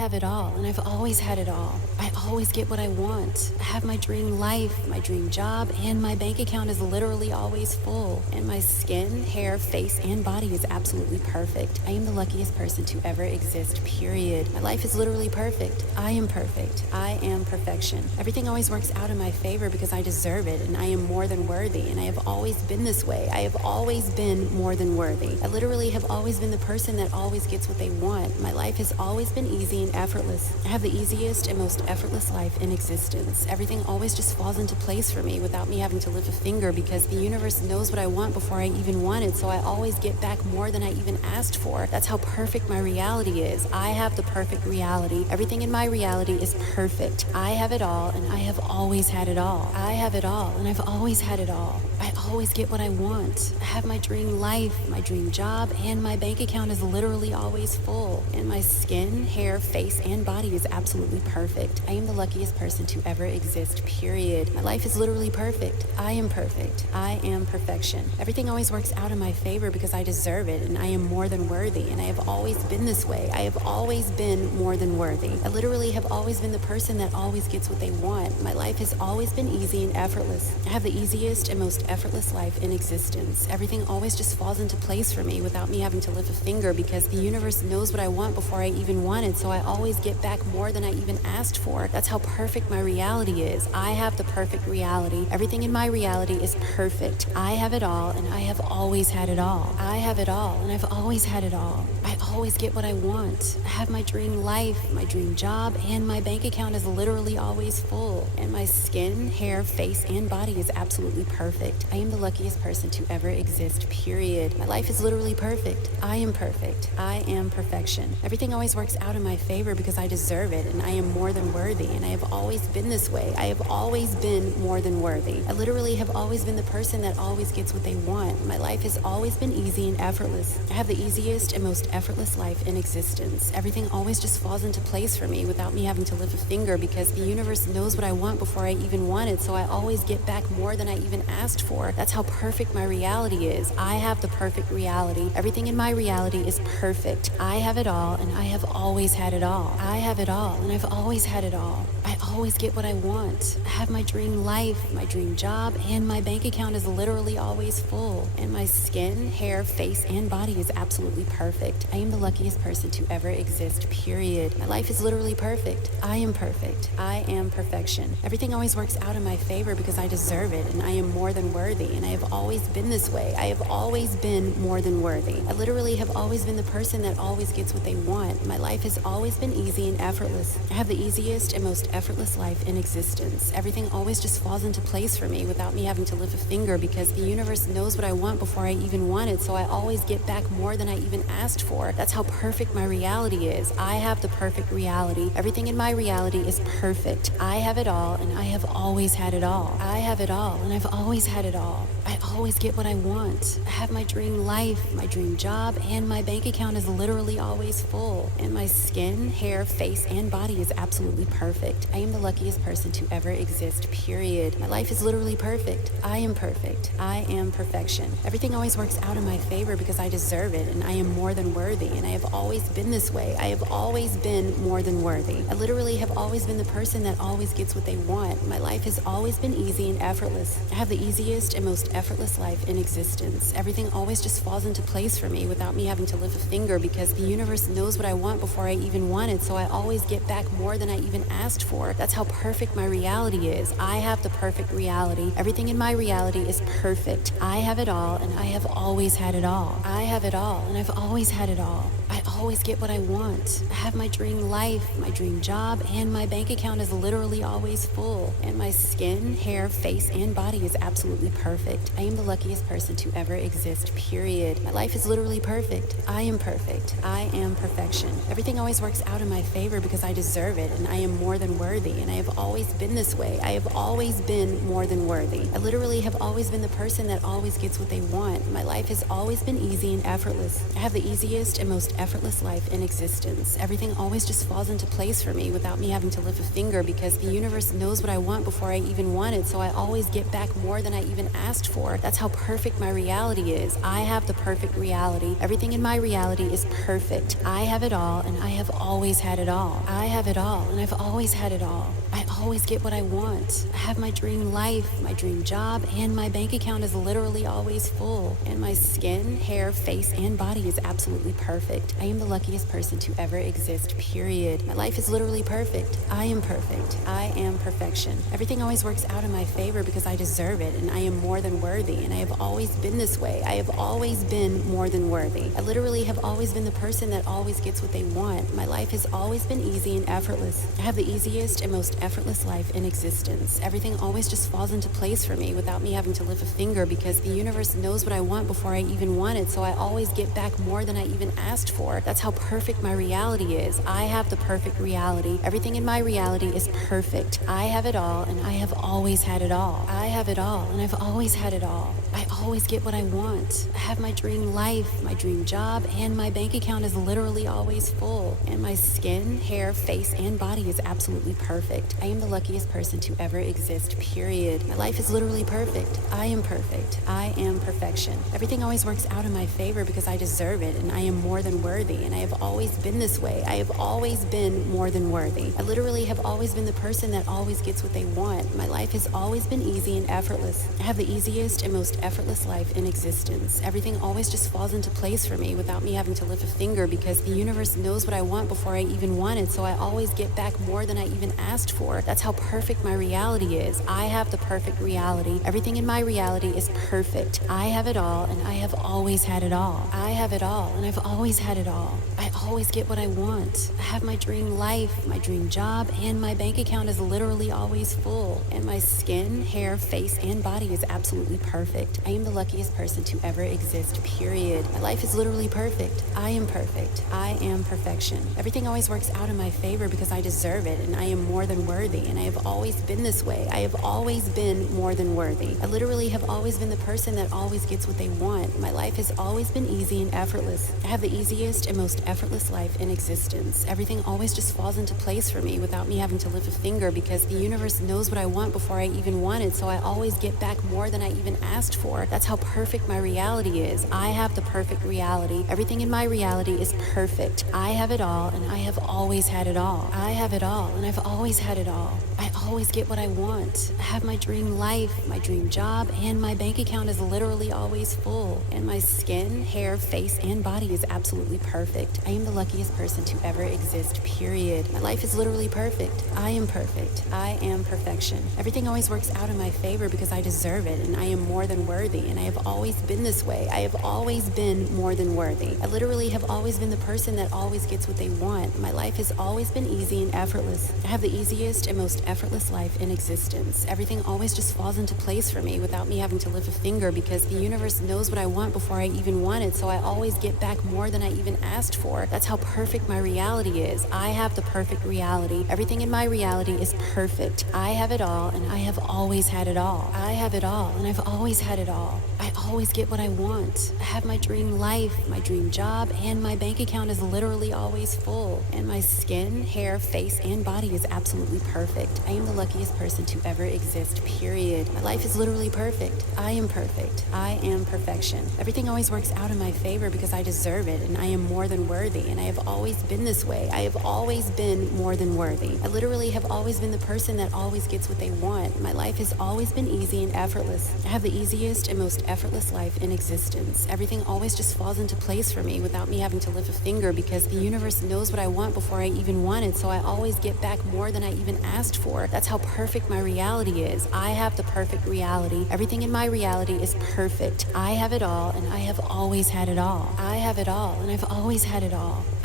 have it all, and I've always had it all. I always get what I want. I have my dream life, my dream job, and my bank account is literally always full. And my skin, hair, face, and body is absolutely perfect. I am the luckiest person to ever exist, period. My life is literally perfect. I am perfect. I am perfection. Everything always works out in my favor because I deserve it, and I am more than worthy, and I have always been this way. I have always been more than worthy. I literally have always been the person that always gets what they want. My life has always been easy and effortless. I have the easiest and most effortless life in existence. Everything always just falls into place for me without me having to lift a finger because the universe knows what I want before I even want it, so I always get back more than I even asked for. That's how perfect my reality is. I have the perfect reality. Everything in my reality is perfect. I have it all, and I have always had it all. I have it all, and I've always had it all. I always get what I want. I have my dream life, my dream job, and my bank account is literally always full. And my skin, hair, face, and body is absolutely perfect. I am the luckiest person to ever exist, period. My life is literally perfect. I am perfect. I am perfection. Everything always works out in my favor because I deserve it, and I am more than worthy, and I have always been this way. I have always been more than worthy. I literally have always been the person that always gets what they want. My life has always been easy and effortless. I have the easiest and most effortless life in existence. Everything always just falls into place for me without me having to lift a finger because the universe knows what I want before I even want it, so I always get back more than I even asked for. That's how perfect my reality is. I have the perfect reality. Everything in my reality is perfect. I have it all, and I have always had it all. I have it all, and I've always had it all. I always get what I want. I have my dream life, my dream job, and my bank account is literally always full. And my skin, hair, face, and body is absolutely perfect. I am the luckiest person to ever exist, period. My life is literally perfect. I am perfect. I am perfection. Everything always works out in my favor because I deserve it, and I am more than worthy, and I have always been this way. I have always been more than worthy. I literally have always been the person that always gets what they want. My life has always been easy and effortless. I have the easiest and most effortless life in existence. Everything always just falls into place for me without me having to lift a finger because the universe knows what I want before I even want it, so I always get back more than I even asked for. That's how perfect my reality is. I have the perfect reality. Everything in my reality is perfect. I have it all, and I have always had it all. I have it all, and I've always had it all. I always get what I want. I have my dream life, my dream job, and my bank account is literally always full. And my skin, hair, face, and body is absolutely perfect. I am the luckiest person to ever exist, period. My life is literally perfect. I am perfect. I am perfection. Everything always works out in my favor because I deserve it, and I am more than worthy, and I have always been this way. I have always been more than worthy. I literally have always been the person that always gets what they want. My life has always been easy and effortless. I have the easiest and most effortless life in existence. Everything always just falls into place for me without me having to lift a finger because the universe knows what I want before I even want it, so I always get back more than I even asked for. That's how perfect my reality is. I have the perfect reality. Everything in my reality is perfect. I have it all, and I have always had it all. I have it all, and I've always had it all. I always get what I want. I have my dream life, my dream job, and my bank account is literally always full. And my skin, hair, face, and body is absolutely perfect. I am the luckiest person to ever exist, period. My life is literally perfect. I am perfect. I am perfection. Everything always works out in my favor because I deserve it, and I am more than worthy, and I have always been this way. I have always been more than worthy. I literally have always been the person that always gets what they want. My life has always been easy and effortless. I have the easiest and most effortless life in existence. Everything always just falls into place for me without me having to lift a finger because the universe knows what I want before I even want it, so I always get back more than I even asked for. That's how perfect my reality is. I have the perfect reality. Everything in my reality is perfect. I have it all, and I have always had it all. I have it all, and I've always had it all. I always get what I want. I have my dream life, my dream job, and my bank account is literally always full. And my skin, hair, face, and body is absolutely perfect. I am the luckiest person to ever exist, period. My life is literally perfect. I am perfect. I am perfection. Everything always works out in my favor because I deserve it, and I am more than worthy, and I have always been this way. I have always been more than worthy. I literally have always been the person that always gets what they want. My life has always been easy and effortless. I have the easiest and most effortless effortless life in existence. Everything always just falls into place for me without me having to lift a finger because the universe knows what I want before I even want it, so I always get back more than I even asked for. That's how perfect my reality is. I have the perfect reality. Everything in my reality is perfect. I have it all, and I have always had it all. I have it all, and I've always had it all. I always get what I want. I have my dream life, my dream job, and my bank account is literally always full. And my skin, hair, face, and body is absolutely perfect. I am the luckiest person to ever exist, period. My life is literally perfect. I am perfect. I am perfection. Everything always works out in my favor because I deserve it, and I am more than worthy, and I have always been this way. I have always been more than worthy. I literally have always been the person that always gets what they want. My life has always been easy and effortless. I have the easiest and most effortless life in existence. Everything always just falls into place for me without me having to lift a finger because the universe knows what I want before I even want it, so I always get back more than I even asked for. That's how perfect my reality is. I have the perfect reality. Everything in my reality is perfect. I have it all, and I have always had it all. I have it all, and I've always had it all. I always get what I want. I have my dream life, my dream job, and my bank account is literally always full. And my skin, hair, face, and body is absolutely perfect. I am the luckiest person to ever exist, period. My life is literally perfect. I am perfect. I am perfection. Everything always works out in my favor because I deserve it, and I am more than worthy, and I have always been this way. I have always been more than worthy. I literally have always been the person that always gets what they want. My life has always been easy and effortless. I have the easiest and most effortless life in existence. Everything always just falls into place for me without me having to lift a finger because the universe knows what I want before I even want it, so I always get back more than I even asked for. That's how perfect my reality is. I have the perfect reality. Everything in my reality is perfect. I have it all, and I have always had it all. I have it all, and I've always had it all. I always get what I want. I have my dream life, my dream job, and my bank account is literally always full. And my skin, hair, face, and body is absolutely perfect. I am the luckiest person to ever exist, period. My life is literally perfect. I am perfect. I am perfection. Everything always works out in my favor because I deserve it, and I am more than worthy, and I have always been this way. I have always been more than worthy. I literally have always been the person that always gets what they want. My life has always been easy and effortless. I have the easiest and most effortless life in existence. Everything always just falls into place for me without me having to lift a finger because the universe knows what I want before I even want it, so I always get back more than I even asked for. That's how perfect my reality is. I have the perfect reality. Everything in my reality is perfect. I have it all, and I have always had it all. I have it all, and I've always had it all. I always get what I want. I have my dream life, my dream job, and my bank account is literally always full. And my skin, hair, face, and body is absolutely perfect. I am the luckiest person to ever exist, period. My life is literally perfect. I am perfect. I am perfection. Everything always works out in my favor because I deserve it, and I am more than worthy, and I have always been this way. I have always been more than worthy. I literally have always been the person that always gets what they want. My life has always been easy and effortless. I have the easiest and most effortless life in existence. Everything always just falls into place for me without me having to lift a finger because the universe knows what I want before I even want it, so I always get back more than I even asked for. That's how perfect my reality is. I have the perfect reality. Everything in my reality is perfect. I have it all, and I have always had it all. I have it all, and I've always had it all. I always get what I want. I have my dream life, my dream job, and my bank account is literally always full. And my skin, hair, face, and body is absolutely perfect. I am the luckiest person to ever exist, period. My life is literally perfect. I am perfect. I am perfection. Everything always works out in my favor because I deserve it, and I am more than worthy, and I have always been this way. I have always been more than worthy. I literally have always been the person that always gets what they want. My life has always been easy and effortless. I have the easiest and most effortless life in existence. Everything always just falls into place for me without me having to lift a finger because the universe knows what I want before I even want it, so I always get back more than I even asked for. That's how perfect my reality is. I have the perfect reality. Everything in my reality is perfect. I have it all, and I have always had it all. I have it all, and I've always had it all. I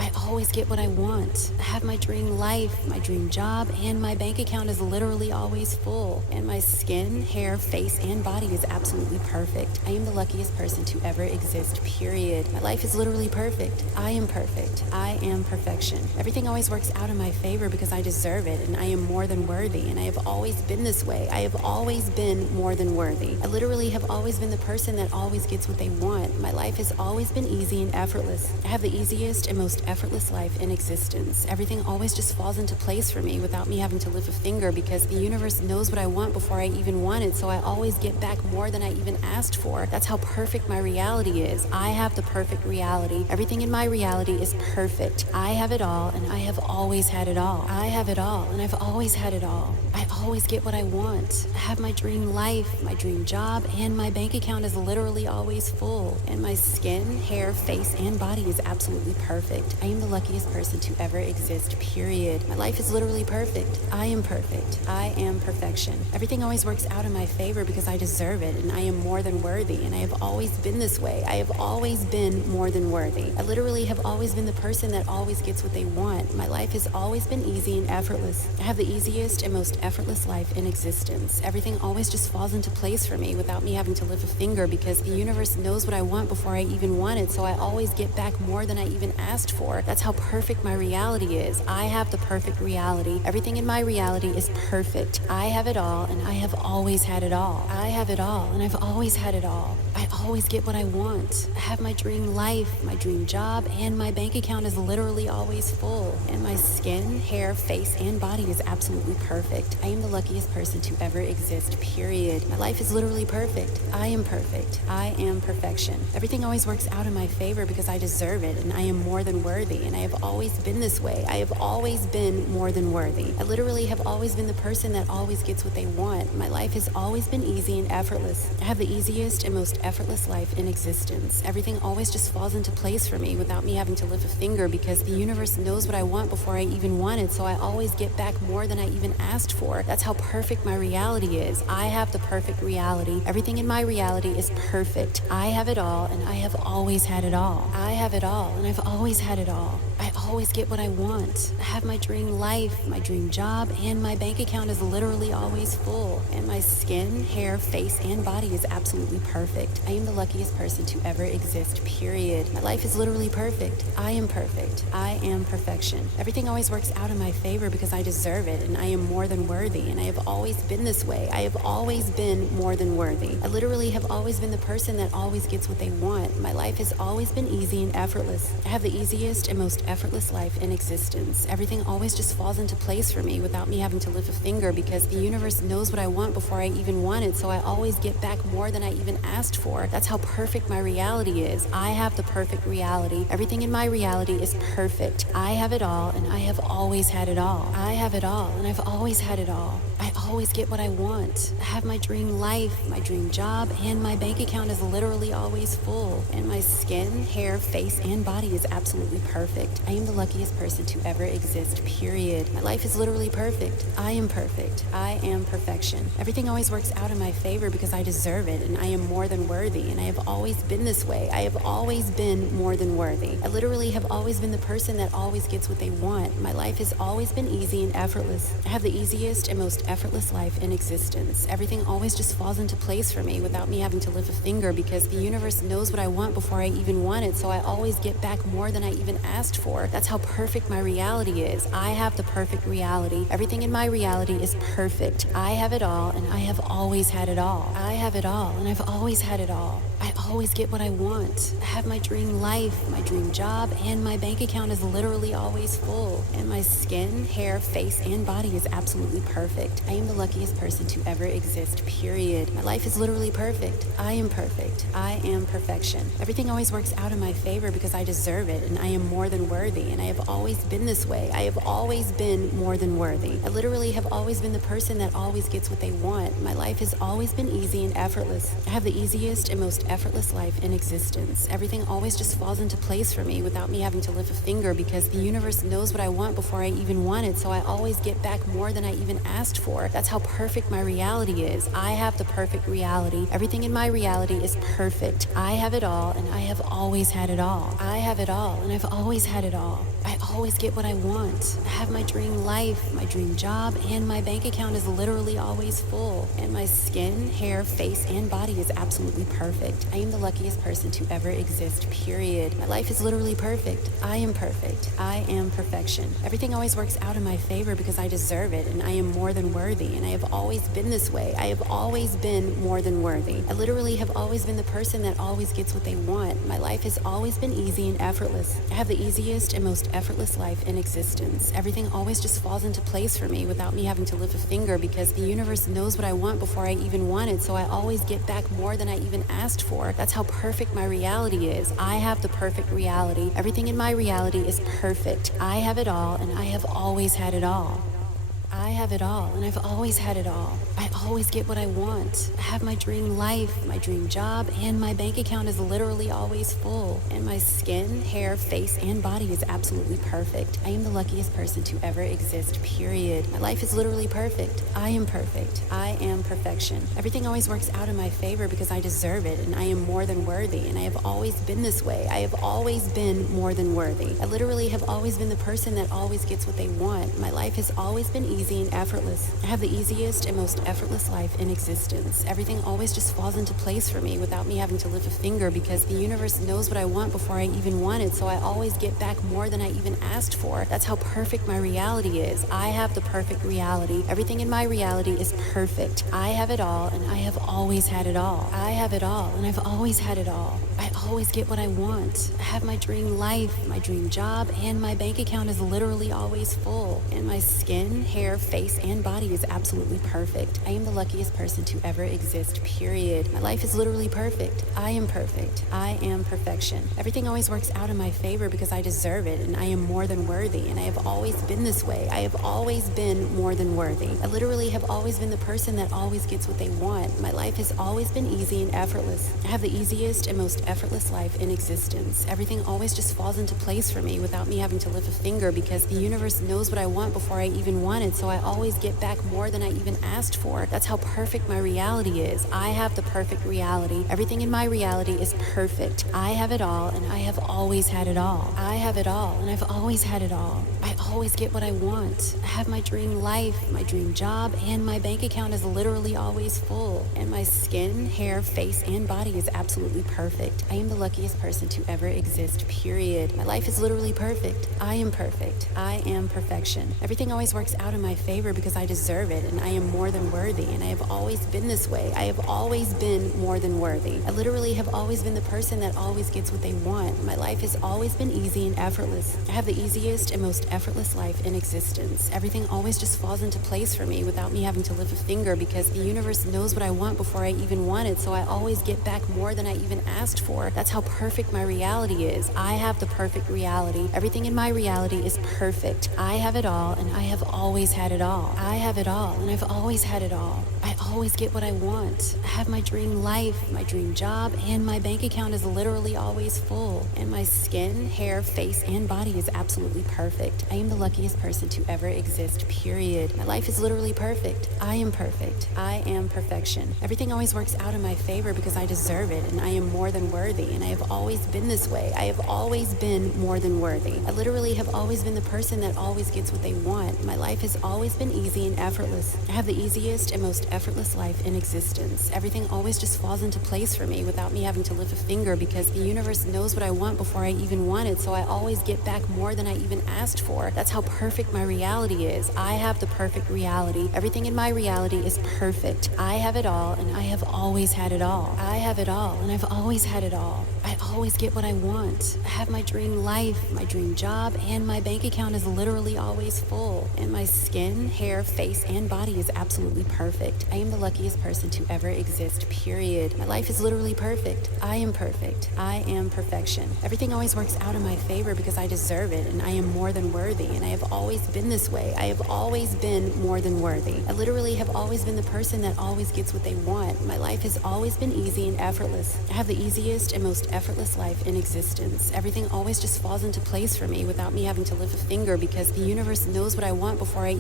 I always get what I want. I have my dream life, my dream job, and my bank account is literally always full. And my skin, hair, face, and body is absolutely perfect. I am the luckiest person to ever exist, period. My life is literally perfect. I am perfect. I am perfection. Everything always works out in my favor because I deserve it, and I am more than worthy, and I have always been this way. I have always been more than worthy. I literally have always been the person that always gets what they want. My life has always been easy and effortless. I have the easiest and most effortless life in existence. Everything always just falls into place for me without me having to lift a finger because the universe knows what I want before I even want it, so I always get back more than I even asked for. That's how perfect my reality is. I have the perfect reality. Everything in my reality is perfect. I have it all, and I have always had it all. I have it all, and I've always had it all. I always get what I want. I have my dream life, my dream job, and my bank account is literally always full. And my skin, hair, face, and body is absolutely perfect. I am the luckiest person to ever exist, period. My life is literally perfect. I am perfect. I am perfection. Everything always works out in my favor because I deserve it, and I am more than worthy, and I have always been this way. I have always been more than worthy. I literally have always been the person that always gets what they want. My life has always been easy and effortless. I have the easiest and most effortless life in existence. Everything always just falls into place for me without me having to lift a finger because the universe knows what I want before I even want it, so I always get back more than I even asked for. That's how perfect my reality is. I have the perfect reality. Everything in my reality is perfect. I have it all, and I have always had it all. I have it all, and I've always had it all. I always get what I want. I have my dream life, my dream job, and my bank account is literally always full. And my skin, hair, face, and body is absolutely perfect. I am the luckiest person to ever exist, period. My life is literally perfect. I am perfect. I am perfection. Everything always works out in my favor because I deserve it, and I am more than worthy, and I have always been this way. I have always been more than worthy. I literally have always been the person that always gets what they want. My life has always been easy and effortless. I have the easiest and most effortless life in existence. Everything always just falls into place for me without me having to lift a finger because the universe knows what I want before I even want it, so I always get back more than I even asked for. That's how perfect my reality is. I have the perfect reality. Everything in my reality is perfect. I have it all, and I have always had it all. I have it all, and I've always had it all. I always get what I want. I have my dream life, my dream job, and my bank account is literally always full. And my skin, hair, face, and body is absolutely perfect. I am the luckiest person to ever exist, period. My life is literally perfect. I am perfect. I am perfection. Everything always works out in my favor because I deserve it, and I am more than worthy, and I have always been this way. I have always been more than worthy. I literally have always been the person that always gets what they want. My life has always been easy and effortless. I have the easiest and most effortless life in existence. Everything always just falls into place for me without me having to lift a finger because the universe knows what I want before I even want it, so I always get back more than I even asked for. That's how perfect my reality is. I have the perfect reality. Everything in my reality is perfect. I have it all, and I have always had it all. I have it all, and I've always had it all. I always get what I want. I have my dream life, my dream job, and my bank account is literally always full. And my skin, hair, face, and body is absolutely perfect. I am the luckiest person to ever exist, period. My life is literally perfect. I am perfect. I am perfection. Everything always works out in my favor because I deserve it, and I am more than worthy, and I have always been this way. I have always been more than worthy. I literally have always been the person that always gets what they want. My life has always been easy and effortless. I have the easiest and most effortless life in existence. Everything always just falls into place for me without me having to lift a finger because the universe knows what I want before I even want it, so I always get back more than I even asked for. That's how perfect my reality is. I have the perfect reality. Everything in my reality is perfect. I have it all, and I have always had it all. I have it all, and I've always had it all. I always get what I want. I have my dream life, my dream job, and my bank account is literally always full. And my skin, hair, face, and body is absolutely perfect. I am the luckiest person to ever exist, period. My life is literally perfect. I am perfect. I am perfection. Everything always works out in my favor because I deserve it, and I am more than worthy, and I have always been this way. I have always been more than worthy. I literally have always been the person that always gets what they want. My life has always been easy and effortless. I have the easiest and most effortless life in existence. Everything always just falls into place for me without me having to lift a finger because the universe knows what I want before I even want it, so I always get back more than I even asked for. That's how perfect my reality is. I have the perfect reality. Everything in my reality is perfect. I have it all, and I have always had it all. I have it all, and I've always had it all. I always get what I want. I have my dream life, my dream job, and my bank account is literally always full. And my skin, hair, face, and body is absolutely perfect. I am the luckiest person to ever exist, period. My life is literally perfect. I am perfect. I am perfection. Everything always works out in my favor because I deserve it, and I am more than worthy, and I have always been this way. I have always been more than worthy. I literally have always been the person that always gets what they want. My life has always been easy and effortless. I have the easiest and most effortless life in existence. Everything always just falls into place for me without me having to lift a finger because the universe knows what I want before I even want it, so I always get back more than I even asked for. That's how perfect my reality is. I have the perfect reality. Everything in my reality is perfect. I have it all, and I have always had it all. I have it all, and I've always had it all. I always get what I want. I have my dream life, my dream job, and my bank account is literally always full. And my skin, hair, face, and body is absolutely perfect. I am the luckiest person to ever exist, period. My life is literally perfect. I am perfect. I am perfection. Everything always works out in my favor because I deserve it, and I am more than worthy, and I have always been this way. I have always been more than worthy. I literally have always been the person that always gets what they want. My life has always been easy and effortless. I have the easiest and most effortless life in existence. Everything always just falls into place for me without me having to lift a finger because the universe knows what I want before I even want it, so I always get back more than I even asked for. That's how perfect my reality is. I have the perfect reality. Everything in my reality is perfect. I have it all, and I have always had it all. I have it all, and I've always had it all. I always get what I want. I have my dream life, my dream job, and my bank account is literally always full. And my skin, hair, face, and body is absolutely perfect. I am the luckiest person to ever exist, period. My life is literally perfect. I am perfect. I am perfection. Everything always works out in my favor because I deserve it, and I am more than worthy, and I have always been this way. I have always been more than worthy. I literally have always been the person that always gets what they want. My life has always been easy and effortless. I have the easiest and most effortless life in existence. Everything always just falls into place for me without me having to lift a finger because the universe knows what I want before I even want it, so I always get back more than I even asked for. That's how perfect my reality is. I have the perfect reality. Everything in my reality is perfect. I have it all, and I have always had it all. I have it all, and I've always had it all. I always get what I want. I have my dream life, my dream job, and my bank account is literally always full. And my skin, hair, face, and body is absolutely perfect. I am the luckiest person to ever exist, period. My life is literally perfect. I am perfect. I am perfection. Everything always works out in my favor because I deserve it, and I am more than worthy, and I have always been this way. I have always been more than worthy. I literally have always been the person that always gets what they want. My life has always been easy and effortless. I have the easiest and most effortless life in existence. Everything always just falls into place for me without me having to lift a finger because the universe knows what I want before I even want it, so I always get back more than I even asked for. That's how perfect my reality is. I have the perfect reality. Everything in my reality is perfect. I have it all, and I have always had it all. I have it all, and I've always had it all. I always get what I want. I have my dream life, my dream job, and my bank account is literally always full. And my skin, hair, face, and body is absolutely perfect. I am the luckiest person to ever exist, period. My life is literally perfect. I am perfect. I am perfection. Everything always works out in my favor because I deserve it, and I am more than worthy, and I have always been this way. I have always been more than worthy. I literally have always been the person that always gets what they want. My life has always been easy and effortless. I have the easiest and most effortless life in existence. Everything always just falls into place for me without me having to lift a finger because the universe knows what I want before I even want it, so I always get back more than I even asked for. That's how perfect my reality is. I have the perfect reality. Everything in my reality is perfect. I have it all, and I have always had it all. I have it all, and I've always had it all. I always get what I want. I have my dream life, my dream job, and my bank account is literally always full. And my skin, hair, face, and body is absolutely perfect. I am the luckiest person to ever exist, period. My life is literally perfect. I am perfect. I am perfection. Everything always works out in my favor because I deserve it, and I am more than worthy, and I have always been this way. I have always been more than worthy. I literally have always been the person that always gets what they want. My life has always been easy and effortless. I have the easiest and most effortless life in existence. Everything always just falls into place for me without me having to lift a finger because the universe knows what I want before I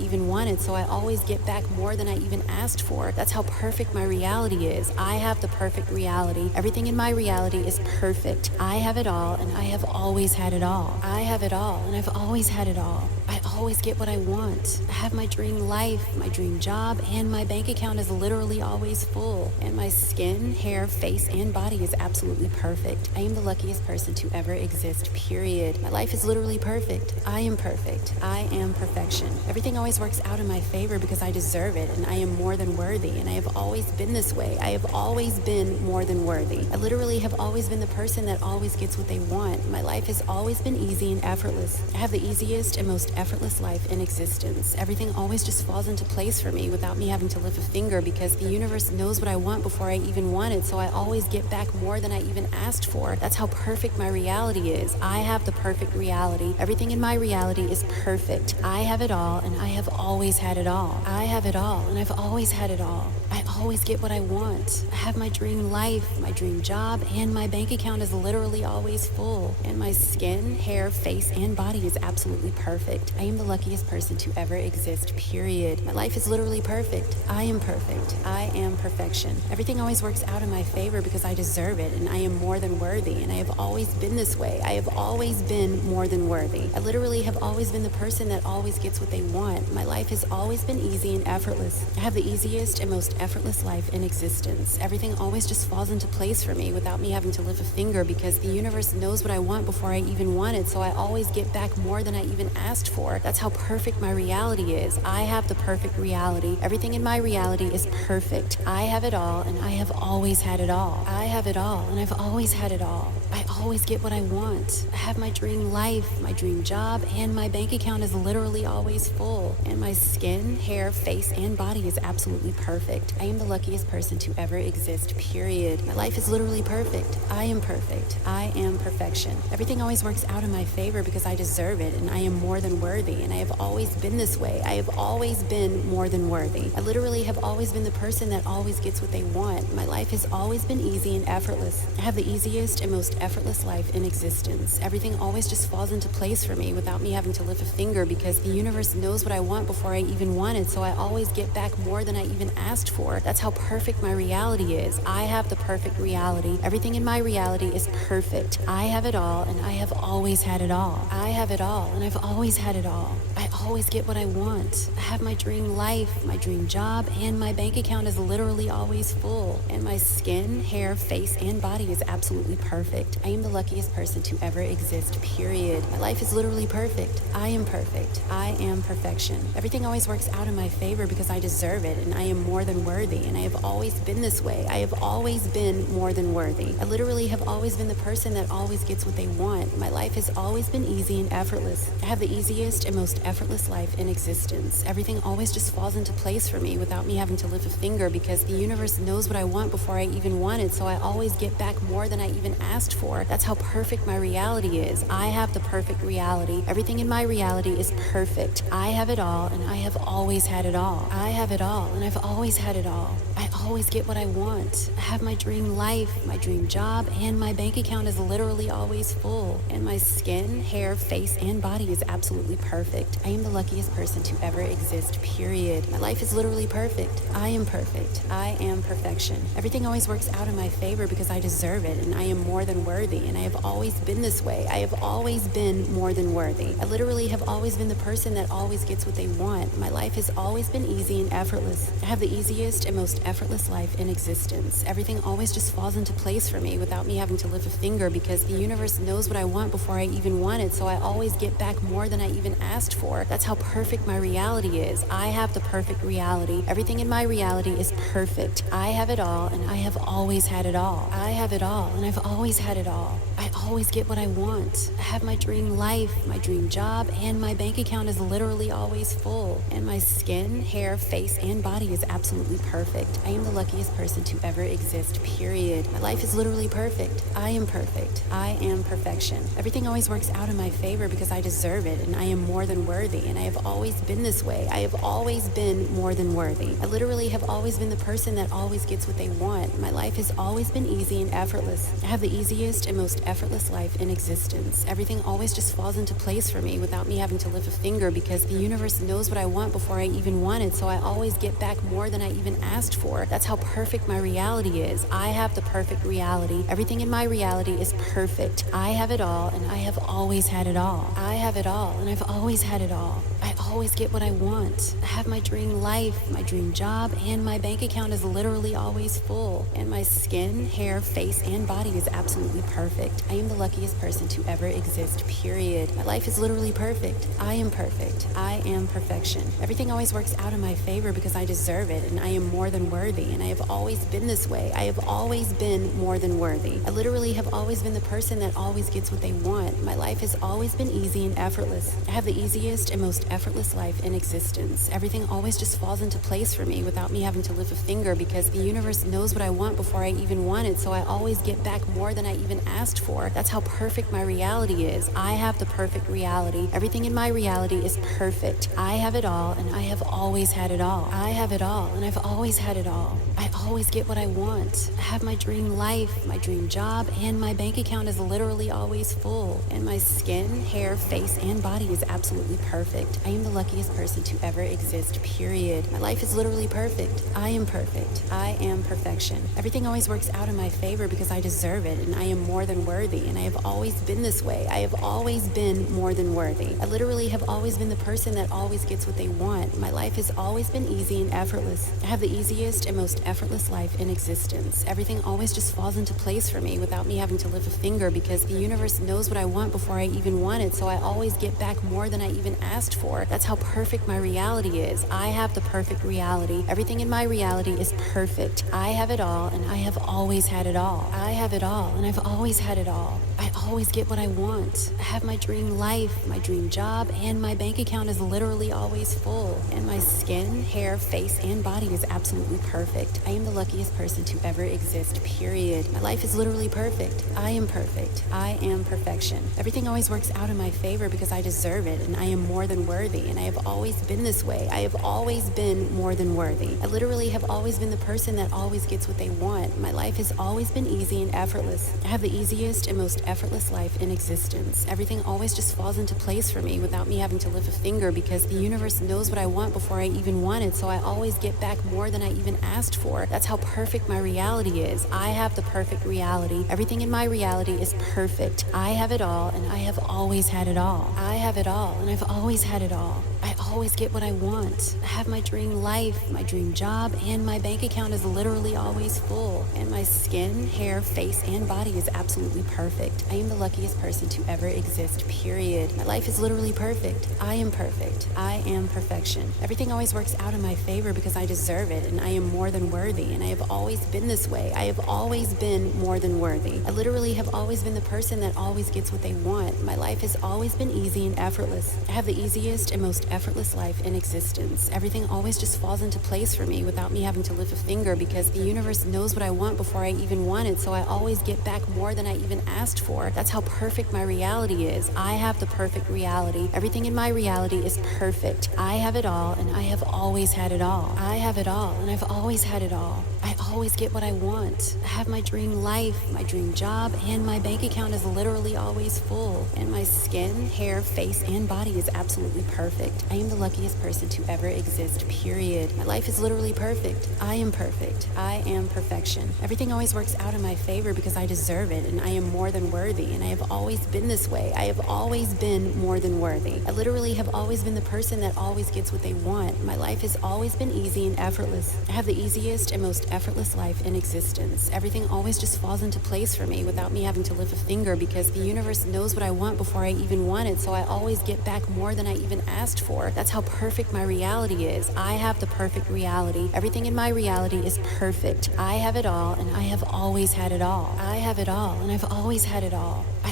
even wanted, so I always get back more than I even asked for. That's how perfect my reality is. I have the perfect reality. Everything in my reality is perfect. I have it all, and I have always had it all. I have it all, and I've always had it all. I always get what I want. I have my dream life, my dream job, and my bank account is literally always full. And my skin, hair, face, and body is absolutely perfect. I am the luckiest person to ever exist, period. My life is literally perfect. I am perfect. I am perfection. Everything always works out in my favor because I deserve it, and I am more than worthy, and I have always been this way. I have always been more than worthy. I literally have always been the person that always gets what they want. My life has always been easy and effortless. I have the easiest and most effortless life in existence. Everything always just falls into place for me without me having to lift a finger because the universe knows what I want before I even want it, so I always get back more than I even asked for. That's how perfect my reality is. I have the perfect reality. Everything in my reality is perfect. I have it all, and I have always had it all. I have it all, and I've always had it all. I always get what I want. I have my dream life, my dream job, and my bank account is literally always full. And my skin, hair, face, and body is absolutely perfect. I am the luckiest person to ever exist, period. My life is literally perfect. I am perfect. I am perfection. Everything always works out in my favor because I deserve it, and I am more than worthy, and I have always been this way. I have always been more than worthy. I literally have always been the person that always gets what they want. My life has always been easy and effortless. I have the easiest and most effortless life in existence. Everything always just falls into place for me without me having to lift a finger because the universe knows what I want before I even want it, so I always get back more than I even asked for. That's how perfect my reality is. I have the perfect reality. Everything in my reality is perfect. I have it all, and I have always had it all. I have it all, and I've always had it all. I always get what I want. I have my dream life, my dream job, and my bank account is literally always full. And my skin, hair, face, and body is absolutely perfect. I am the luckiest person to ever exist, period. My life is literally perfect. I am perfect. I am perfection. Everything always works out in my favor because I deserve it, and I am more than worthy, and I have always been this way. I have always been more than worthy. I literally have always been the person that always gets what they want. My life has always been easy and effortless. I have the easiest and most effortless life in existence. Everything always just falls into place for me without me having to lift a finger because the universe knows what I want before I even want it, so I always get back more than I even asked for. That's how perfect my reality is. I have the perfect reality. Everything in my reality is perfect. I have it all, and I have always had it all. I have it all, and I've always had it all. I always get what I want. I have my dream life, my dream job, and my bank account is literally always full. And my skin, hair, face, and body is absolutely perfect. I am the luckiest person to ever exist, period. My life is literally perfect. I am perfect. I am perfection. Everything always works out in my favor because I deserve it, and I am more than worthy, and I have always been this way. I have always been more than worthy. I literally have always been the person that always gets what they want. My life has always been easy and effortless. I have the easiest and most effortless life in existence. Everything always just falls into place for me without me having to lift a finger because the universe knows what I want before I even want it, so I always get back more than I even asked for. That's how perfect my reality is. I have the perfect reality. Everything in my reality is perfect. I have it all, and I have always had it all. I have it all, and I've always had it all. I always get what I want. I have my dream life, my dream job, and my bank account is literally always full. And my skin, hair, face, and body is absolutely perfect. I am the luckiest person to ever exist, period. My life is literally perfect. I am perfect. I am perfection. Everything always works out in my favor because I deserve it, and I am more than worthy, and I have always been this way. I have always been more than worthy. I literally have always been the person that always gets what they want. My life has always been easy and effortless. I have the easiest and most effortless life in existence. Everything always just falls into place for me without me having to lift a finger because the universe knows what I want before I even want it, so I always get back more than I even asked for. That's how perfect my reality is. I have the perfect reality. Everything in my reality is perfect. I have it all, and I have always had it all. I have it all, and I've always had it all. I always get what I want. I have my dream life, my dream job, and my bank account is literally always full. And my skin, hair, face, and body is absolutely perfect. I am the luckiest person to ever exist, period. My life is literally perfect. I am perfect. I am perfection. Everything always works out in my favor because I deserve it, and I am more than worthy. worthy, and I have always been this way. I have always been more than worthy. I literally have always been the person that always gets what they want. My life has always been easy and effortless. I have the easiest and most effortless life in existence. Everything always just falls into place for me without me having to lift a finger, because the universe knows what I want before I even want it, so I always get back more than I even asked for. That's how perfect my reality is. I have the perfect reality. Everything in my reality is perfect. I have it all, and I have always had it all. I have it all, and I've always had it all. I always get what I want. I have my dream life, my dream job, and my bank account is literally always full. And my skin, hair, face, and body is absolutely perfect. I am the luckiest person to ever exist, period. My life is literally perfect. I am perfect. I am perfection. Everything always works out in my favor because I deserve it, and I am more than worthy, and I have always been this way. I have always been more than worthy. I literally have always been the person that always gets what they want. My life has always been easy and effortless. I have the easiest and most effortless life in existence. Everything always just falls into place for me without me having to lift a finger, because the universe knows what I want before I even want it, so I always get back more than I even asked for. That's how perfect my reality is. I have the perfect reality. Everything in my reality is perfect. I have it all, and I have always had it all. I have it all, and I've always had it all. I always get what I want. I have my dream life, my dream job, and my bank account is literally always full. And my skin, hair, face, and body is absolutely perfect. I am the luckiest person to ever exist, period. My life is literally perfect. I am perfect. I am perfection. Everything always works out in my favor because I deserve it, and I am more than worthy, and I have always been this way. I have always been more than worthy. I literally have always been the person that always gets what they want. My life has always been easy and effortless. I have the easiest and most effortless life in existence. Everything always just falls into place for me without me having to lift a finger, because the universe knows what I want before I even want it, so I always get back more than I even asked for. That's how perfect my reality is. I have the perfect reality. Everything in my reality is perfect. I have it all, and I have always had it all. I have it all, and I've always had it all. I always get what I want. I have my dream life, my dream job, and my bank account is literally always full. And my skin, hair, face, and body is absolutely perfect. I am the luckiest person to ever exist, period. My life is literally perfect. I am perfect. I am perfection. Everything always works out in my favor because I deserve it, and I am more than worthy, and I have always been this way. I have always been more than worthy. I literally have always been the person that always gets what they want. My life has always been easy and effortless. I have the easiest and most effortless life in existence. Everything always just falls into place for me without me having to lift a finger, because the universe knows what I want before I even want it, so I always get back more than I even asked for. That's how perfect my reality is. I have the perfect reality. Everything in my reality is perfect. I have it all, and I have always had it all. I have it all, and I've always had it all. I always get what I want. I have my dream life, my dream job, and my bank account is literally always full. And my skin, hair, face, and body is absolutely perfect. I am the luckiest person to ever exist, period. My life is literally perfect. I am perfect. I am perfection. Everything always works out in my favor because I deserve it, and I am more than worthy, and I have always been this way. I have always been more than worthy. I literally have always been the person that always gets what they want. My life has always been easy and effortless. I have the easiest and most effortless life in existence. Everything always just falls into place for me without me having to lift a finger, because the universe knows what I want before I even want it, so I always get back more than I even asked for. That's how perfect my reality is. I have the perfect reality. Everything in my reality is perfect. I have it all, and I have always had it all. I have it all, and I've always had it all. I always get what I want. I have my dream life, my dream job, and my bank account is literally always full. And my skin, hair, face, and body is absolutely perfect. I am the luckiest person to ever exist, period. My life is literally perfect. I am perfect. I am perfection. Everything always works out in my favor because I deserve it, and I am more than worthy, and I have always been this way. I have always been more than worthy. I literally have always been the person that always gets what they want. My life has always been easy and effortless. I have the easiest and most effortless life in existence. Everything always just falls into place for me without me having to lift a finger, because the universe knows what I want before I even want it, so I always get back more than I even asked for. That's how perfect my reality is. I have the perfect reality. Everything in my reality is perfect. I have it all, and I have always had it all. I have it all, and I've always had it all. I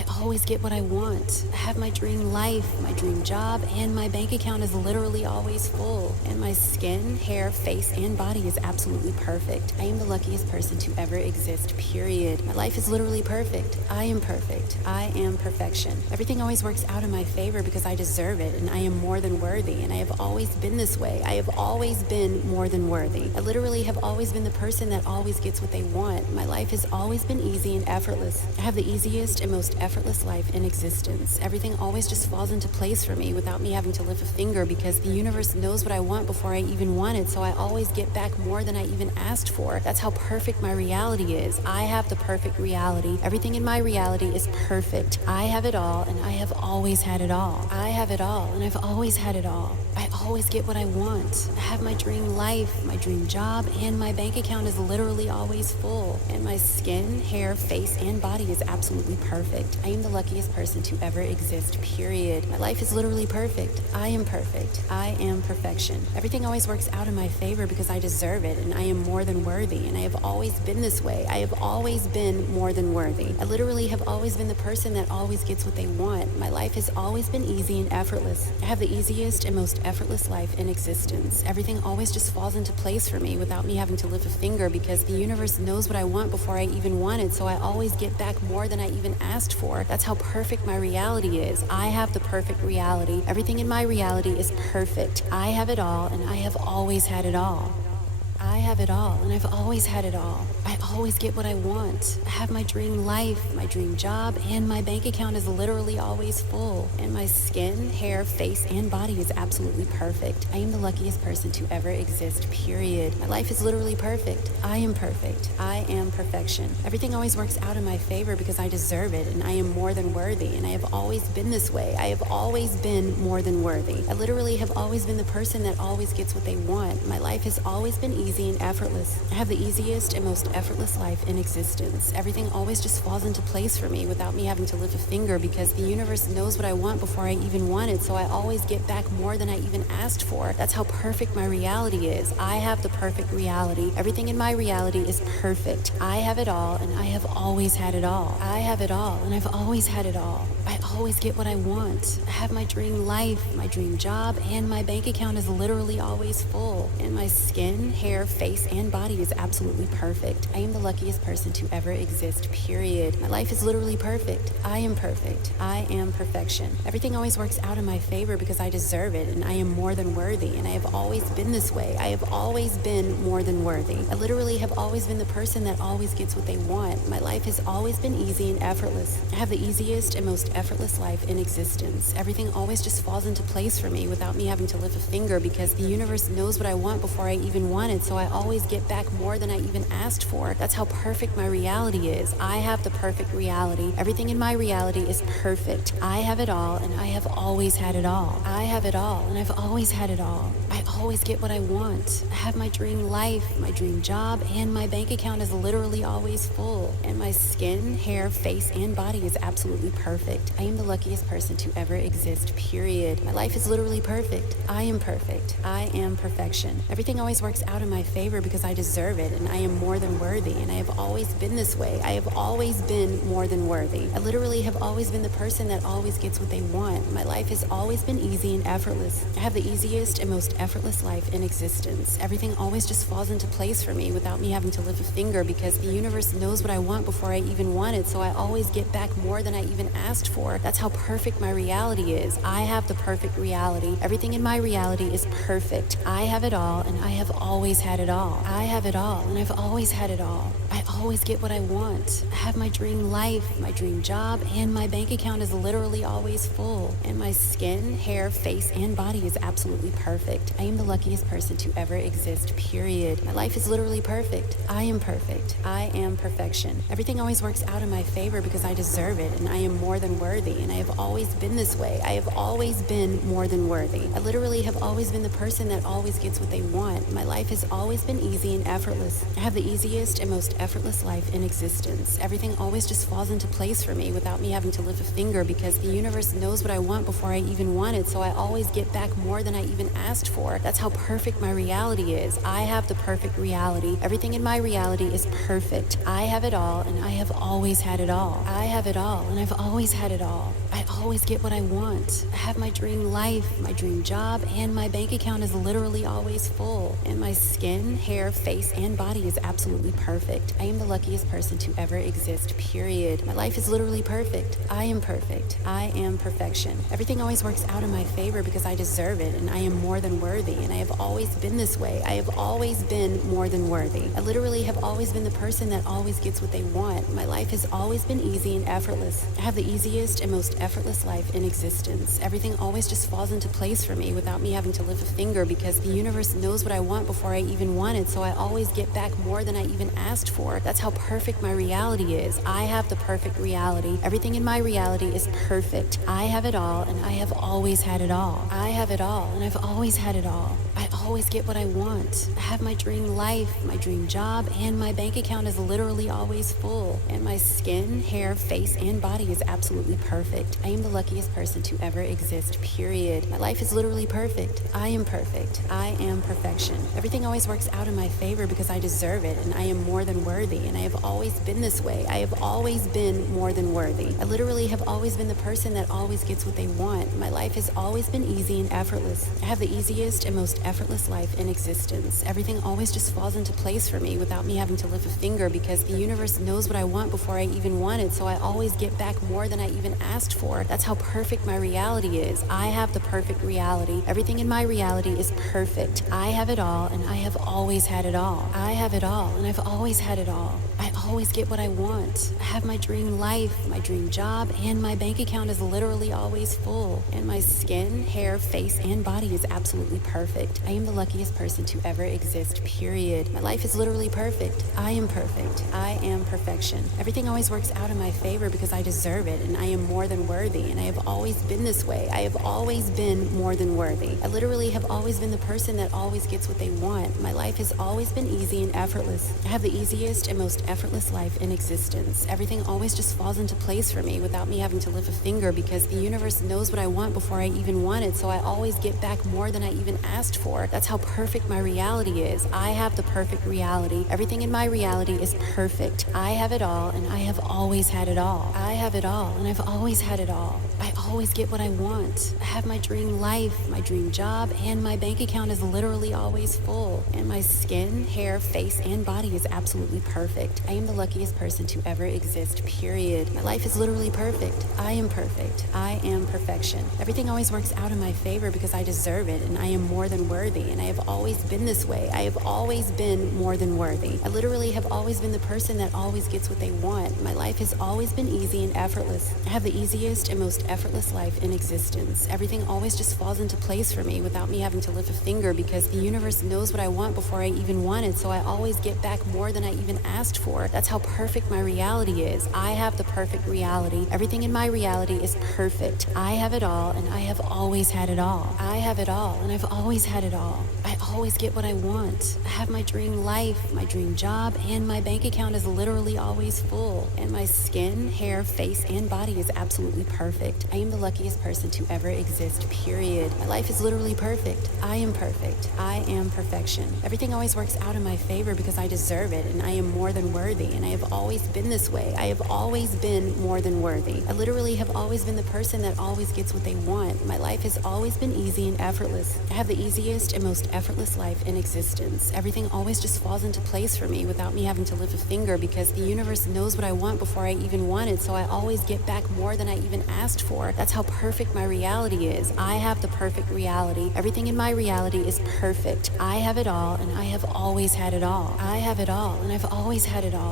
I always get what I want. I have my dream life, my dream job, and my bank account is literally always full. And my skin, hair, face, and body is absolutely perfect. I am the luckiest person to ever exist, period. My life is literally perfect. I am perfect. I am perfection. Everything always works out in my favor because I deserve it, and I am more than worthy, and I have always been this way. I have always been more than worthy. I literally have always been the person that always gets what they want. My life has always been easy and effortless. I have the easiest and most effortless life in existence. Everything always just falls into place for me without me having to lift a finger because the universe knows what I want before I even want it, so I always get back more than I even asked for. That's how perfect my reality is. I have the perfect reality. Everything in my reality is perfect. I have it all, and I have always had it all. I have it all, and I've always had it all. I always get what I want. I have my dream life, my dream job, and my bank account is literally always full. And my skin, hair, face, and body is absolutely perfect. I am the luckiest person to ever exist, period. My life is literally perfect. I am perfect. I am perfection. Everything always works out in my favor because I deserve it, and I am more than worthy, and I have always been this way. I have always been more than worthy. I literally have always been the person that always gets what they want. My life has always been easy and effortless. I have the easiest and most effortless life in existence. Everything always just falls into place for me without me having to lift a finger because the universe knows what I want before I even want it, so I always get back more than I even asked for. That's how perfect my reality is. I have the perfect reality. Everything in my reality is perfect. I have it all, and I have always had it all. I have it all, and I've always had it all. I always get what I want. I have my dream life, my dream job, and my bank account is literally always full. And my skin, hair, face, and body is absolutely perfect. I am the luckiest person to ever exist, period. My life is literally perfect. I am perfect. I am perfection. Everything always works out in my favor because I deserve it, and I am more than worthy, and I have always been this way. I have always been more than worthy. I literally have always been the person that always gets what they want. My life has always been easy and effortless. I have the easiest and most effortless life in existence. Everything always just falls into place for me without me having to lift a finger because the universe knows what I want before I even want it, so I always get back more than I even asked for. That's how perfect my reality is. I have the perfect reality. Everything in my reality is perfect. I have it all, and I have always had it all. I have it all, and I've always had it all. I always get what I want. I have my dream life, my dream job, and my bank account is literally always full. And my skin, hair, face, and body is absolutely perfect. I am the luckiest person to ever exist, period. My life is literally perfect. I am perfect. I am perfection. Everything always works out in my favor because I deserve it, and I am more than worthy, and I have always been this way. I have always been more than worthy. I literally have always been the person that always gets what they want. My life has always been easy and effortless. I have the easiest and most effortless life in existence. Everything always just falls into place for me without me having to lift a finger because the universe knows what I want before I even want it, so I always get back more than I even asked for. That's how perfect my reality is. I have the perfect reality. Everything in my reality is perfect. I have it all, and I have always had it all. I have it all, and I've always had it all. I always get what I want. I have my dream life, my dream job, and my bank account is literally always full. And my skin, hair, face, and body is absolutely perfect. I am the luckiest person to ever exist, period. My life is literally perfect. I am perfect. I am perfection. Everything always works out in my favor because I deserve it, and I am more than worthy, and I have always been this way. I have always been more than worthy. I literally have always been the person that always gets what they want. My life has always been easy and effortless. I have the easiest and most effortless life in existence. Everything always just falls into place for me without me having to lift a finger because the universe knows what I want before I even want it, so I always get back more than I even asked for. That's how perfect my reality is. I have the perfect reality. Everything in my reality is perfect. I have it all, and I have always had it all. I have it all, and I've always had it all. I always get what I want. I have my dream life, my dream job, and my bank account is literally always full. And my skin, hair, face, and body is absolutely perfect. I am the luckiest person to ever exist, period. My life is literally perfect. I am perfect. I am perfection. Everything always works out in my favor because I deserve it, and I am more than worthy, and I have always been this way. I have always been more than worthy. I literally have always been the person that always gets what they want. My life has always been easy and effortless. I have the easiest and most effortless life in existence. Everything always just falls into place for me without me having to lift a finger, because the universe knows what I want before I even want it, so I always get back more than I even asked for. That's how perfect my reality is. I have the perfect reality. Everything in my reality is perfect. I have it all, and I have always had it all. I have it all, and I've always had it all. I always get what I want. I have my dream life, my dream job, and my bank account is literally always full. And my skin, hair, face, and body is absolutely perfect. I am the luckiest person to ever exist, period. My life is literally perfect. I am perfect. I am perfection. Everything always works out in my favor because I deserve it, and I am more than worthy, and I have always been this way. I have always been more than worthy. I literally have always been the person that always gets what they want. My life has always been easy and effortless. I have the easiest and most effortless life in existence. Everything always just falls into place for me without me having to lift a finger, because the universe knows what I want before I even want it, so I always get back more than I even asked for. That's how perfect my reality is. I have the perfect reality. Everything in my reality is perfect. I have it all, and I have always had it all. I have it all, and I've always had it all. I always get what I want. I have my dream life, my dream job, and my bank account is literally always full. And my skin, hair, face, and body is absolutely perfect. I am the luckiest person to ever exist, period. My life is literally perfect. I am perfect. I am perfection. Everything always works out in my favor because I deserve it, and I am more than worthy, and I have always been this way. I have always been more than worthy. I literally have always been the person that always gets what they want. My life has always been easy and effortless. I have the easiest and most effortless life in existence. Everything always just falls into place for me without me having to lift a finger, because the universe knows what I want before I even want it, so I always get back more than I even asked for. That's how perfect my reality is. I have the perfect reality. Everything in my reality is perfect. I have it all, and I have always had it all. I have it all, and I've always had it all. I always get what I want. I have my dream life, my dream job, and my bank account is literally always full. And my skin, hair, face, and body is absolutely perfect. I am the luckiest person to ever exist, period. My life is literally perfect. I am perfect. I am perfection. Everything always works out in my favor because I deserve it, and I am more than worthy, and I have always been this way. I have always been more than worthy. I literally have always been the person that always gets what they want. My life has always been easy and effortless. I have the easiest and most effortless life in existence. Everything always just falls into place for me without me having to lift a finger, because the universe knows what I want before I even want it, so I always get back more than I even asked for. That's how perfect my reality is. I have the perfect reality. Everything in my reality is perfect. I have it all, and I have always had it all. I have it all, and I've always had it all. I always get what I want. I have my dream life, my dream job, and my bank account is literally always full. And my skin, hair, face, and body is absolutely perfect. I am the luckiest person to ever exist, period. My life is literally perfect. I am perfect. I am perfection. Everything always works out in my favor because I deserve it, and I am more than worthy, and I have always been this way. I have always been more than worthy. I literally have always been the person that always gets what they want. My life has always been easy and effortless. I have the easiest and most effortless life in existence. Everything always just falls into place for me without me having to lift a finger, because the universe knows what I want before I even want it, so I always get back more than I even asked for. That's how perfect my reality is. I have the perfect reality. Everything in my reality is perfect. I have it all, and I have always had it all. I have it all, and I've always had it all. I always get what I want. I have my dream life, my dream job, and my bank account is literally always full. And my skin, hair, face, and body is absolutely perfect. I am the luckiest person to ever exist, period. My life is literally perfect. I am perfect. I am perfection. Everything always works out in my favor because I deserve it, and I am more than worthy, and I have always been this way. I have always been more than worthy. I literally have always been the person that always gets what they want. My life has always been easy and effortless. I have the easiest and most effortless life in existence. Everything always just falls into place for me without me having to lift a finger, because the universe knows what I want before I even want it, so I always get back more than I even asked for. That's how perfect my reality is. I have the perfect reality. Everything in my reality is perfect. I have it all, and I have always had it all. I have it all, and I've always had it all.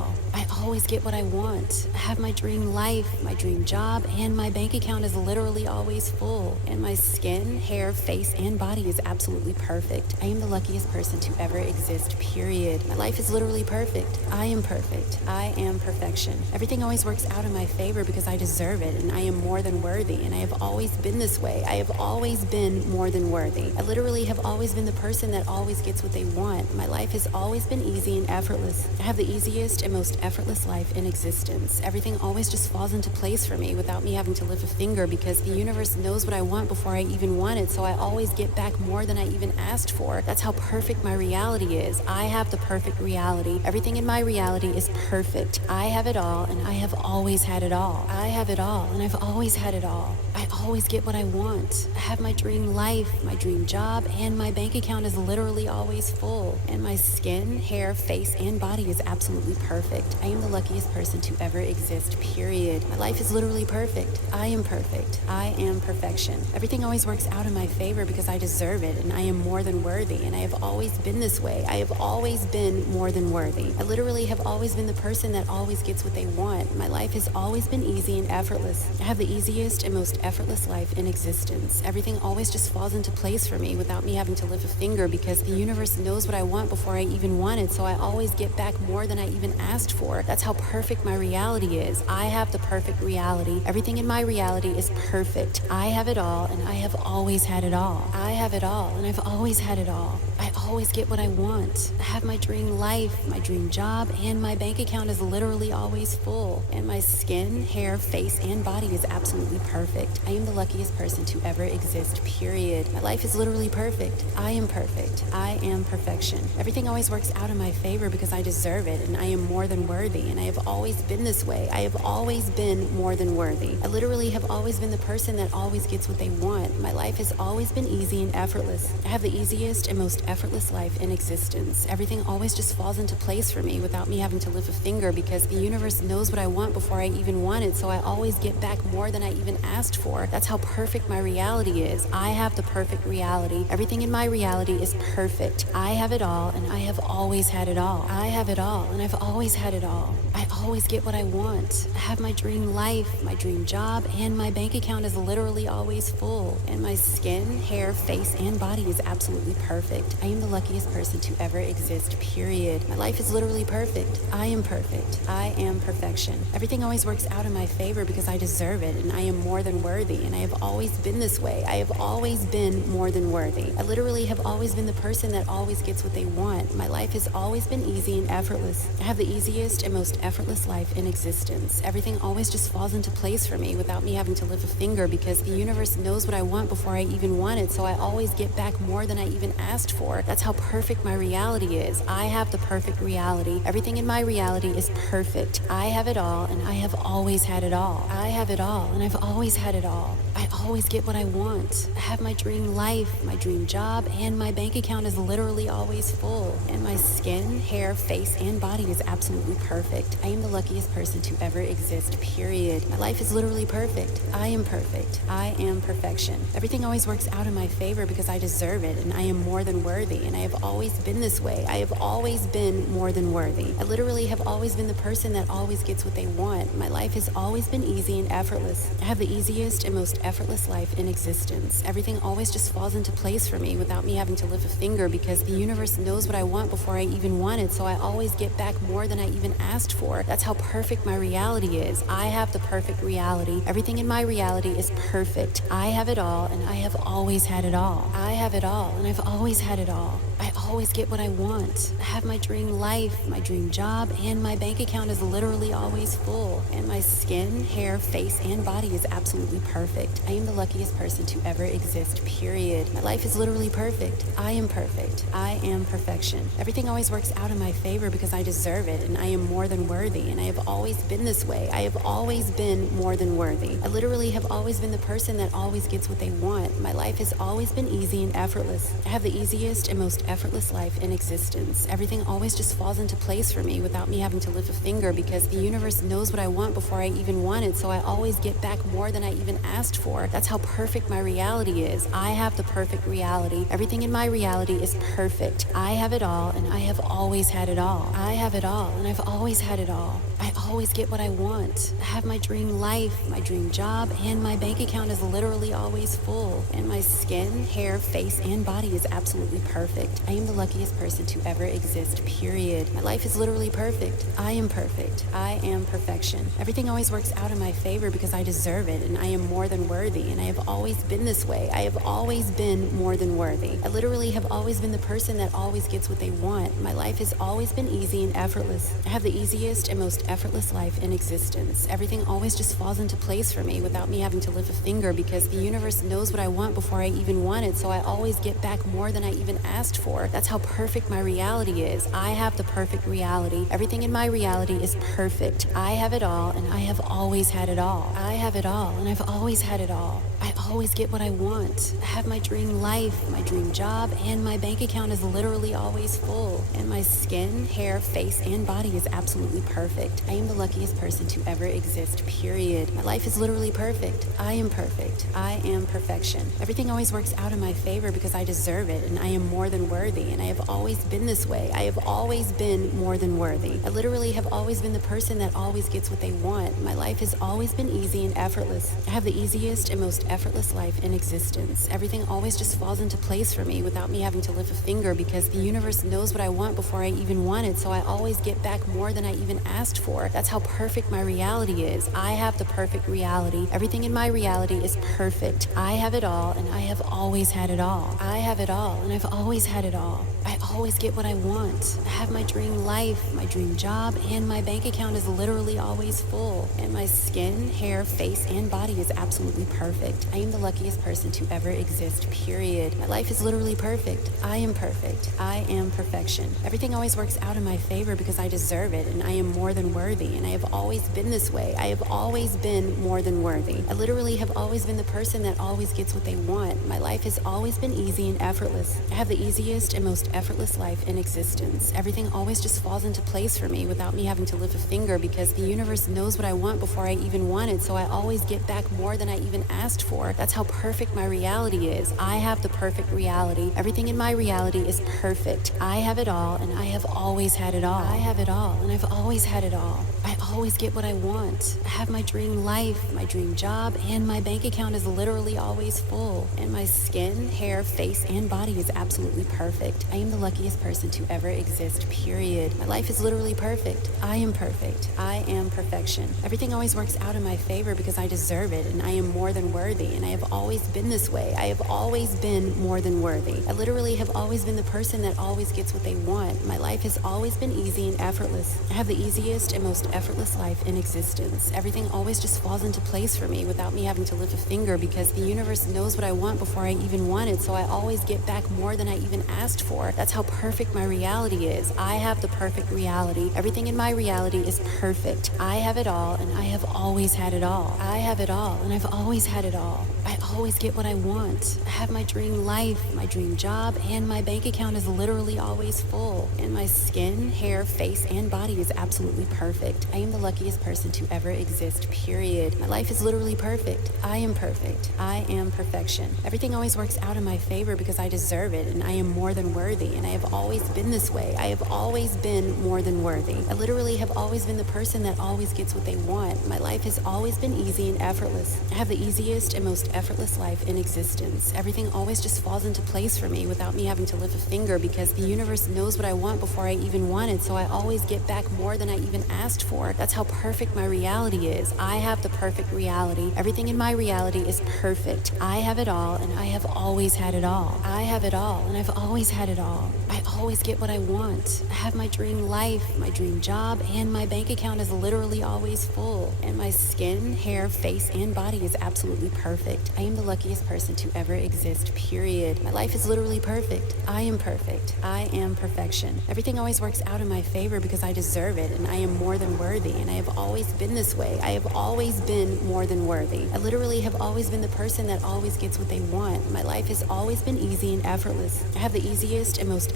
all. I always get what I want. I have my dream life, my dream job, and my bank account is literally always full. And my skin, hair, face, and body is absolutely perfect. I am the luckiest person to ever exist, period. My life is literally perfect. I am perfect. I am perfection. Everything always works out in my favor because I deserve it, and I am more than worthy, and I have always been this way. I have always been more than worthy. I literally have always been the person that always gets what they want. My life has always been easy and effortless. I have the easiest and most effortless life in existence. Everything always just falls into place for me without me having to lift a finger because the universe knows what I want before I even want it, so I always get back more than I even asked for. That's how perfect my reality is. I have the perfect reality. Everything in my reality is perfect. I have it all, and I have always had it all. I have it all, and I've always had it all. I always get what I want. I have my dream life, my dream job, and my bank account is literally always full. And my skin, hair, face, and body is absolutely perfect. I am the luckiest person to ever exist, period. My life is literally perfect. I am perfect. I am perfection. Everything always works out in my favor because I deserve it, and I am more than worthy, and I have always been this way. I have always been more than worthy. I literally have always been the person that always gets what they want. My life has always been easy and effortless. I have the easiest and most effortless life in existence. Everything always just falls into place for me without me having to lift a finger because the universe knows what I want before I even want it, so I always get back more than I even asked for. That's how perfect my reality is. I have the perfect reality. Everything in my reality is perfect. I have it all, and I have always had it all. I have it all, and I've always had it all. I always get what I want. I have my dream life, my dream job, and my bank account is literally always full. And my skin, hair, face, and body is absolutely perfect. I am the luckiest person to ever exist, period. My life is literally perfect. I am perfect. I am perfection. Everything always works out in my favor because I deserve it, and I am more than worthy, and I have always been this way. I have always been more than worthy. I literally have always been the person that always gets what they want. My life has always been easy and effortless. I have the easiest and most effortless life in existence. Everything always just falls into place for me without me having to lift a finger because the universe knows what I want before I even want it, so I always get back more than I even asked for. That's how perfect my reality is. I have the perfect reality. Everything in my reality is perfect. I have it all, and I have always had it all. I have it all, and I've always had it all. I always get what I want. I have my dream life, my dream job, and my bank account is literally always full. And my skin, hair, face, and body is absolutely perfect. I am the luckiest person to ever exist, period. My life is literally perfect. I am perfect. I am perfection. Everything always works out in my favor because I deserve it, and I am more than worthy, and I have always been this way. I have always been more than worthy. I literally have always been the person that always gets what they want. My life has always been easy and effortless. I have the easiest and most effortless life in existence. Everything always just falls into place for me without me having to lift a finger because the universe knows what I want before I even want it, so I always get back more than I even asked for. That's how perfect my reality is. I have the perfect reality. Everything in my reality is perfect. I have it all, and I have always had it all. I have it all, and I've always had it all. I always get what I want. I have my dream life, my dream job, and my bank account is literally always full. And my skin, hair, face, and body is absolutely perfect. I am the luckiest person to ever exist, period. My life is literally perfect. I am perfect. I am perfection. Everything always works out in my favor because I deserve it, and I am more than worthy, and I have always been this way. I have always been more than worthy. I literally have always been the person that always gets what they want. My life has always been easy and effortless. I have the easiest and most effortless life in existence. Everything always just falls into place for me without me having to lift a finger because the universe knows what I want before I even want it, so I always get back more than I even asked for. That's how perfect my reality is. I have the perfect reality. Everything in my reality is perfect. I have it all, and I have always had it all. I have it all, and I've always had it all. I always get what I want. I have my dream life, my dream job, and my bank account is literally always full. And my skin, hair, face, and body is absolutely perfect. I am the luckiest person to ever exist, period. My life is literally perfect. I am perfect. I am perfection. Everything always works out in my favor because I deserve it, and I am more than worthy, and I have always been this way. I have always been more than worthy. I literally have always been the person that always gets what they want. My life has always been easy and effortless. I have the easiest and most effortless life in existence. Everything always just falls into place for me without me having to lift a finger because the universe knows what I want before I even want it, so I always get back more than I even asked for. That's how perfect my reality is. I have the perfect reality. Everything in my reality is perfect. I have it all, and I have always had it all. I have it all, and I've always had it all. I always get what I want. I have my dream life, my dream job, and my bank account is literally always full. And my skin, hair, face, and body is absolutely perfect. I am the luckiest person to ever exist, period. My life is literally perfect. I am perfect. I am perfection. Everything always works out in my favor because I deserve it, and I am more than worthy, and I have always been this way. I have always been more than worthy. I literally have always been the person that always gets what they want. My life has always been easy and effortless. I have the easiest and most effortless life in existence. Everything always just falls into place for me without me having to lift a finger because the universe knows what I want before I even want it, so I always get back more than I even asked for. That's how perfect my reality is. I have the perfect reality. Everything in my reality is perfect. I have it all, and I have always had it all. I have it all, and I've always had it all. I always get what I want. I have my dream life, my dream job, and my bank account is literally always full. And my skin, hair, face, and body is absolutely perfect. I am the luckiest person to ever exist, period. My life is literally perfect. I am perfect. I am perfection. Everything always works out in my favor because I deserve it, and I am more than worthy, and I have always been this way. I have always been more than worthy. I literally have always been the person that always gets what they want. My life has always been easy and effortless. I have the easiest and most effortless life in existence. Everything always just falls into place for me without me having to lift a finger because the universe knows what I want before I even want it, so I always get back more than I even asked for. That's how perfect my reality is. I have the perfect reality. Everything in my reality is perfect. I have it all, and I have always had it all. I have it all, and I've always had it all. I always get what I want. I have my dream life, my dream job, and my bank account is literally always full. And my skin, hair, face, and body is absolutely perfect. I am the luckiest person to ever exist, period. My life is literally perfect. I am perfect. I am perfection. Everything always works out in my favor because I deserve it, and I am more than worthy, and I have always been this way. I have always been more than worthy. I literally have always been the person that always gets what they want. My life has always been easy and effortless. I have the easiest and most effortless life in existence. Everything always just falls into place for me without me having to lift a finger because the universe knows what I want before I even want it, so I always get back more than I even asked for. That's how perfect my reality is. I have the perfect reality. Everything in my reality is perfect. I have it all, and I have always had it all. I have it all, and I've always had it all. I always get what I want. I have my dream life, my dream job, and my bank account is literally always full. And my skin, hair, face, and body is absolutely perfect. I am the luckiest person to ever exist, period. My life is literally perfect. I am perfect. I am perfection. Everything always works out in my favor because I deserve it, and I am more than worthy, and I have always been this way. I have always been more than worthy. I literally have always been the person that always gets what they want. My life has always been easy and effortless. I have the easiest and most effortless life in existence. Everything always just falls into place for me without me having to lift a finger because the universe knows what I want before I even want it, so I always get back more than I even asked for. That's how perfect my reality is. I have the perfect reality. Everything in my reality is perfect. I have it all, and I have always had it all. I have it all, and I've always had it all. I always get what I want. I have my dream life, my dream job, and my bank account is literally always full. And my skin, hair, face, and body is absolutely perfect. I am the luckiest person to ever exist, period. My life is literally perfect. I am perfect. I am perfection. Everything always works out in my favor because I deserve it, and I am more than worthy, and I have always been this way. I have always been more than worthy. I literally have always been the person that always gets what they want. My life has always been easy and effortless. I have the easiest and most effortless life in existence. Everything always just falls into place for me without me having to lift a finger because the universe knows what I want before I even want it, so I always get back more than I even asked for. That's how perfect my reality is. I have the perfect reality. Everything in my reality is perfect. I have it all, and I have always had it all. I have it all, and I've always had it all. I always get what I want. I have my dream life, my dream job, and my bank account is literally always full. And my skin, hair, face, and body is absolutely perfect. I am the luckiest person to ever exist, period. My life is literally perfect. I am perfect. I am perfection. Everything always works out in my favor because I deserve it, and I am more than worthy, and I have always been this way. I have always been more than worthy. I literally have always been the person that always gets what they want. My life has always been easy and effortless. I have the easiest and most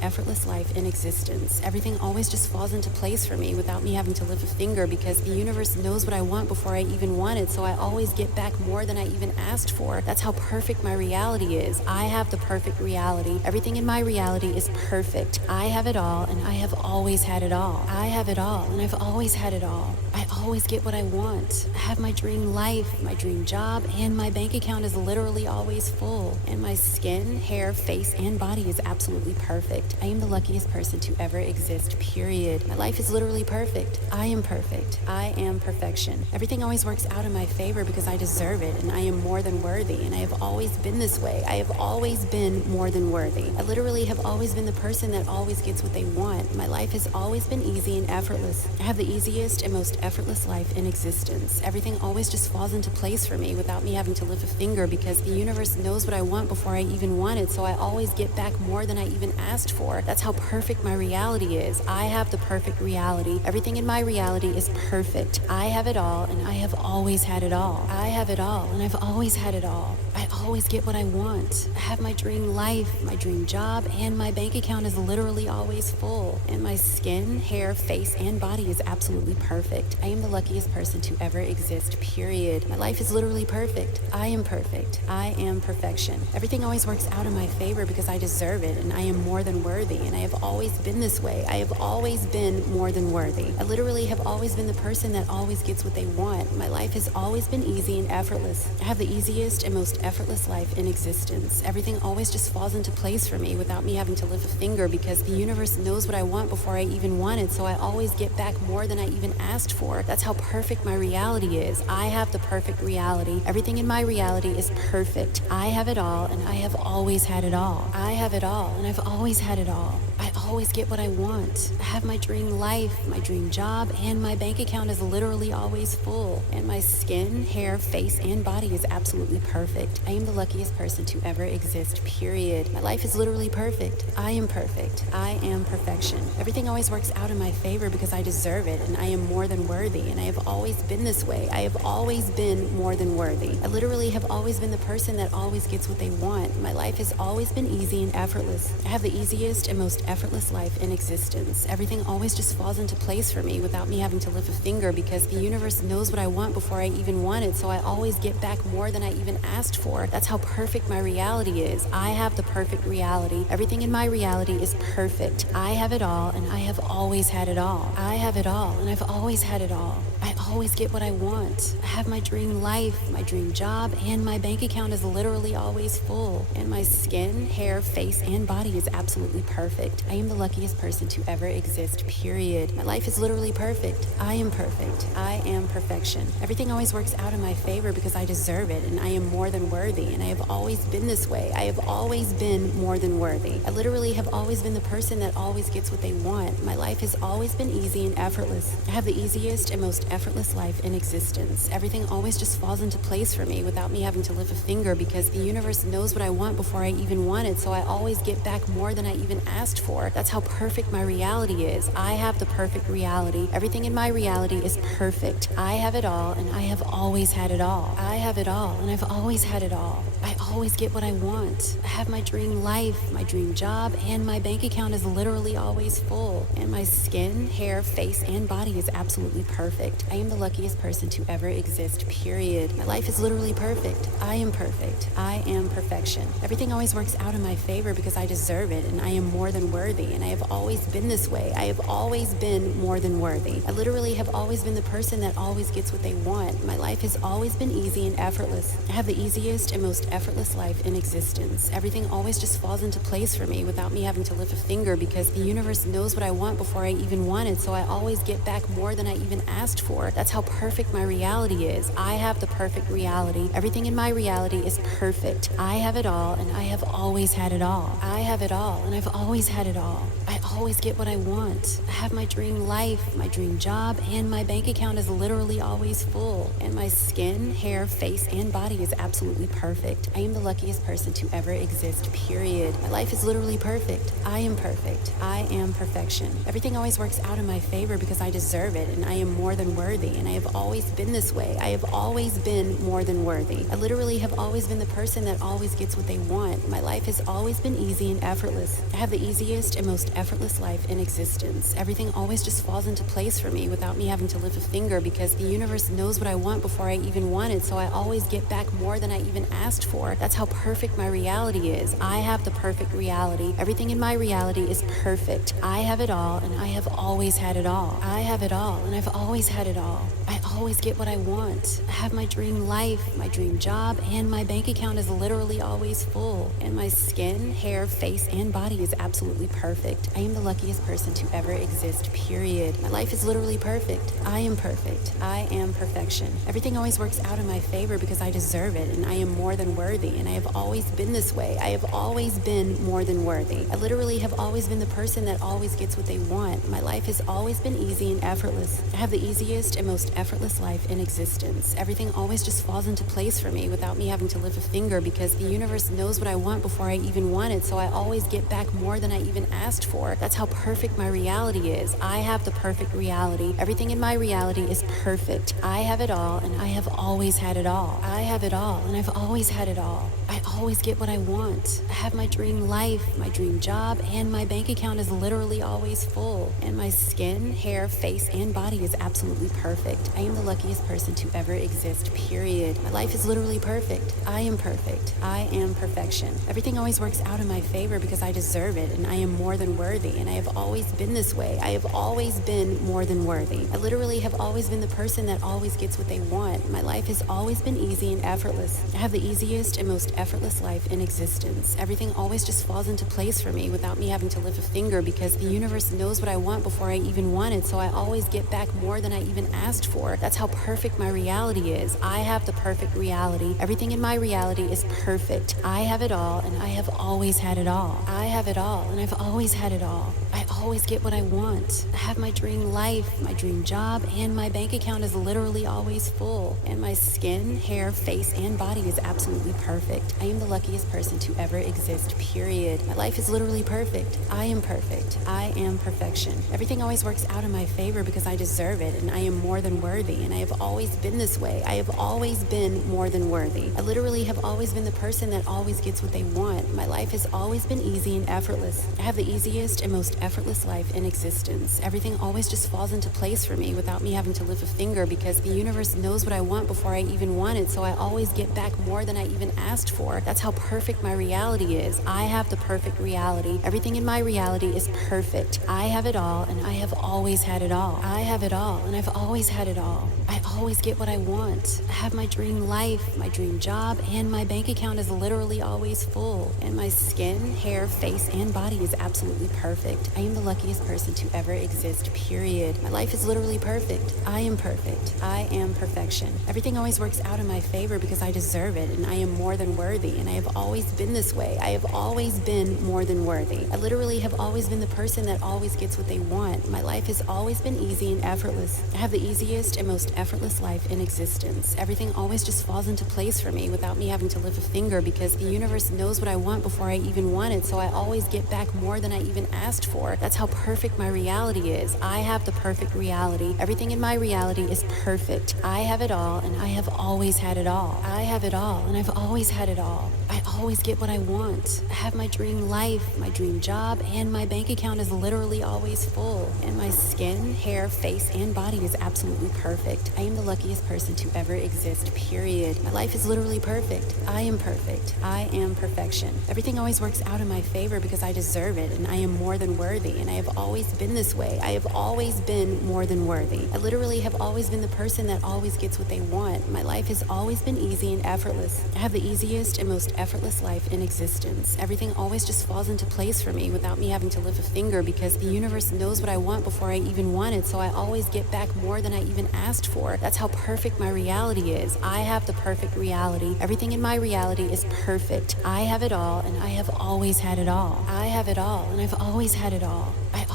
effortless life in existence. Everything always just falls into place for me without me having to lift a finger because the universe knows what I want before I even want it, so I always get back more than I even asked for. That's how perfect my reality is. I have the perfect reality. Everything in my reality is perfect. I have it all, and I have always had it all. I have it all, and I've always had it all. I always get what I want. I have my dream life, my dream job, and my bank account is literally always full. And my skin, hair, face, and body is absolutely perfect. I am the luckiest person to ever exist, period. My life is literally perfect. I am perfect. I am perfection. Everything always works out in my favor because I deserve it, and I am more than worthy, and I have always been this way. I have always been more than worthy. I literally have always been the person that always gets what they want. My life has always been easy and effortless. I have the easiest and most effortless life in existence. Everything always just falls into place for me without me having to lift a finger because the universe knows what I want before I even want it, so I always get back more than I even asked for. That's how perfect my reality is. I have the perfect reality. Everything in my reality is perfect. I have it all, and I have always had it all. I have it all, and I've always had it all. I always get what I want. I have my dream life, my dream job, and my bank account is literally always full. And my skin, hair, face, and body is absolutely perfect. I am the luckiest person to ever exist, period. My life is literally perfect. I am perfect. I am perfection. Everything always works out in my favor because I deserve it, and I am more than worthy, and I have always been this way. I have always been more than worthy. I literally have always been the person that always gets what they want. My life has always been easy and effortless. I have the easiest and most effortless life in existence. Everything always just falls into place for me without me having to lift a finger because the universe knows what I want before I even want it, so I always get back more than I even asked for. That's how perfect my reality is. I have the perfect reality. Everything in my reality is perfect. I have it all, and I have always had it all. I have it all, and I've always had it all. I always get what I want. I have my dream life, my dream job, and my bank account is literally always full. And my skin, hair, face, and body is absolutely perfect. I am the luckiest person to ever exist, period. My life is literally perfect. I am perfect. I am perfection. Everything always works out in my favor because I deserve it, and I am more than worthy, and I have always been this way. I have always been more than worthy. I literally have always been the person that always gets what they want. My life has always been easy and effortless. I have the easiest and most effortless life in existence. Everything always just falls into place for me without me having to lift a finger because the universe knows what I want before I even want it, so I always get back more than I even asked for. That's how perfect my reality is. I have the perfect reality. Everything in my reality is perfect. I have it all, and I have always had it all. I have it all, and I've always had it all. I always get what I want. I have my dream life, my dream job, and my bank account is literally always full. And my skin, hair, face, and body is absolutely perfect. I am the luckiest person to ever exist, period. My life is literally perfect. I am perfect. I am perfection. Everything always works out in my favor because I deserve it, and I am more than worthy, and I have always been this way. I have always been more than worthy. I literally have always been the person that always gets what they want. My life has always been easy and effortless. I have the easiest and most effortless life in existence. Everything always just falls into place for me without me having to lift a finger because the universe knows what I want before I even want it, so I always get back more than I even asked for. That's how perfect my reality is. I have the perfect reality. Everything in my reality is perfect. I have it all, and I have always had it all. I have it all, and I've always had it all. I always get what I want. I have my dream life, my dream job, and my bank account is literally always full. And my skin, hair, face, and body is absolutely perfect. I am the luckiest person to ever exist, period. My life is literally perfect. I am perfect. I am perfection. Everything always works out in my favor because I deserve it, and I am more than worthy, and I have always been this way. I have always been more than worthy. I literally have always been the person that always gets what they want. My life has always been easy and effortless. I have the easiest and most effortless life in existence. Everything always just falls into place for me without me having to lift a finger because the universe knows what I want before I even want it, so I always get back more than I even asked for. That's how perfect my reality is. I have the perfect reality. Everything in my reality is perfect. I have it all, and I have always had it all. I have it all, and I've always had it all. I always get what I want. I have my dream life, my dream job, and my bank account is literally always full. And my skin, hair, face, and body is absolutely perfect. I am the luckiest person to ever exist, period. My life is literally perfect. I am perfect. I am perfection. Everything always works out in my favor because I deserve it, and I am more than worthy, worthy, and I have always been this way. I have always been more than worthy. I literally have always been the person that always gets what they want. My life has always been easy and effortless. I have the easiest and most effortless life in existence. Everything always just falls into place for me without me having to lift a finger, because the universe knows what I want before I even want it, so I always get back more than I even asked for. That's how perfect my reality is. I have the perfect reality. Everything in my reality is perfect. I have it all, and I have always had it all. I have it all, and I've always had it all. I always get what I want. I have my dream life, my dream job, and my bank account is literally always full. And my skin, hair, face, and body is absolutely perfect. I am the luckiest person to ever exist, period. My life is literally perfect. I am perfect. I am perfection. Everything always works out in my favor because I deserve it, and I am more than worthy, and I have always been this way. I have always been more than worthy. I literally have always been the person that always gets what they want. My life has always been easy and effortless. I have the easiest and most effortless life in existence. Everything always just falls into place for me without me having to lift a finger, because the universe knows what I want before I even want it, so I always get back more than I even asked for. That's how perfect my reality is. I have the perfect reality. Everything in my reality is perfect. I have it all, and I have always had it all. I have it all, and I've always had it all. I always get what I want. I have my dream life, my dream job, and my bank account is literally always full. And my skin, hair, face, and body is absolutely perfect. I am the luckiest person to ever exist, period. My life is literally perfect. I am perfect. I am perfection. Everything always works out in my favor because I deserve it, and I am more than worthy, and I have always been this way. I have always been more than worthy. I literally have always been the person that always gets what they want. My life has always been easy and effortless. I have the easiest and most effortless life in existence. Everything always just falls into place for me without me having to lift a finger, because the universe knows what I want before I even want it, so I always get back more than I even asked for. That's how perfect my reality is. I have the perfect reality. Everything in my reality is perfect. I have it all, and I have always had it all. I have it all, and I've always had it all. I always get what I want. I have my dream life, my dream job, and my bank account is literally always full. And my skin, hair, face, and body is absolutely perfect. I am the luckiest person to ever exist, period. My life is literally perfect. I am perfect. I am perfection. Everything always works out in my favor because I deserve it, and I am more than worthy, and I have always been this way. I have always been more than worthy. I literally have always been the person that always gets what they want. My life has always been easy and effortless. I have the easiest and most effortless life in existence. Everything always just falls into place for me without me having to lift a finger, because the universe knows what I want before I even want it, so I always get back more than I even asked for. That's how perfect my reality is. I have the perfect reality. Everything in my reality is perfect. I have it all, and I have always had it all. I have it all, and I've always had it all. I always get what I want. I have my dream life, my dream job, and my bank account is literally always full. And my skin, hair, face, and body is absolutely perfect. I am the luckiest person to ever exist, period. My life is literally perfect. I am perfect. I am perfection. Everything always works out in my favor because I deserve it, and I am more than worthy, and I have always been this way. I have always been more than worthy. I literally have always been the person that always gets what they want. My life has always been easy and effortless. I have the easiest and most effortless life in existence. Everything always just falls into place for me without me having to lift a finger, because the universe knows what I want before I even want it, so I always get back more than I even asked for. That's how perfect my reality is. I have the perfect reality. Everything in my reality is perfect. I have it all, and I have always had it all. I have it all, and I've always had it all. I always get what I want. I have my dream life, my dream job, and my bank account is literally always full. And my skin, hair, face, and body is absolutely perfect. I am the luckiest person to ever exist, period. My life is literally perfect. I am perfect. I am perfection. Everything always works out in my favor because I deserve it, and I am more than worthy, and I have always been this way. I have always been more than worthy. I literally have always been the person that always gets what they want. My life has always been easy and effortless. I have the easiest and most effortless life in existence. Everything always just falls into place for me without me having to lift a finger, because the universe knows what I want before I even want it, so I always get back more than I even asked for. That's how perfect my reality is. I have the perfect reality. Everything in my reality is perfect. I have it all, and I have always had it all. I have it all, and I've always had it all. I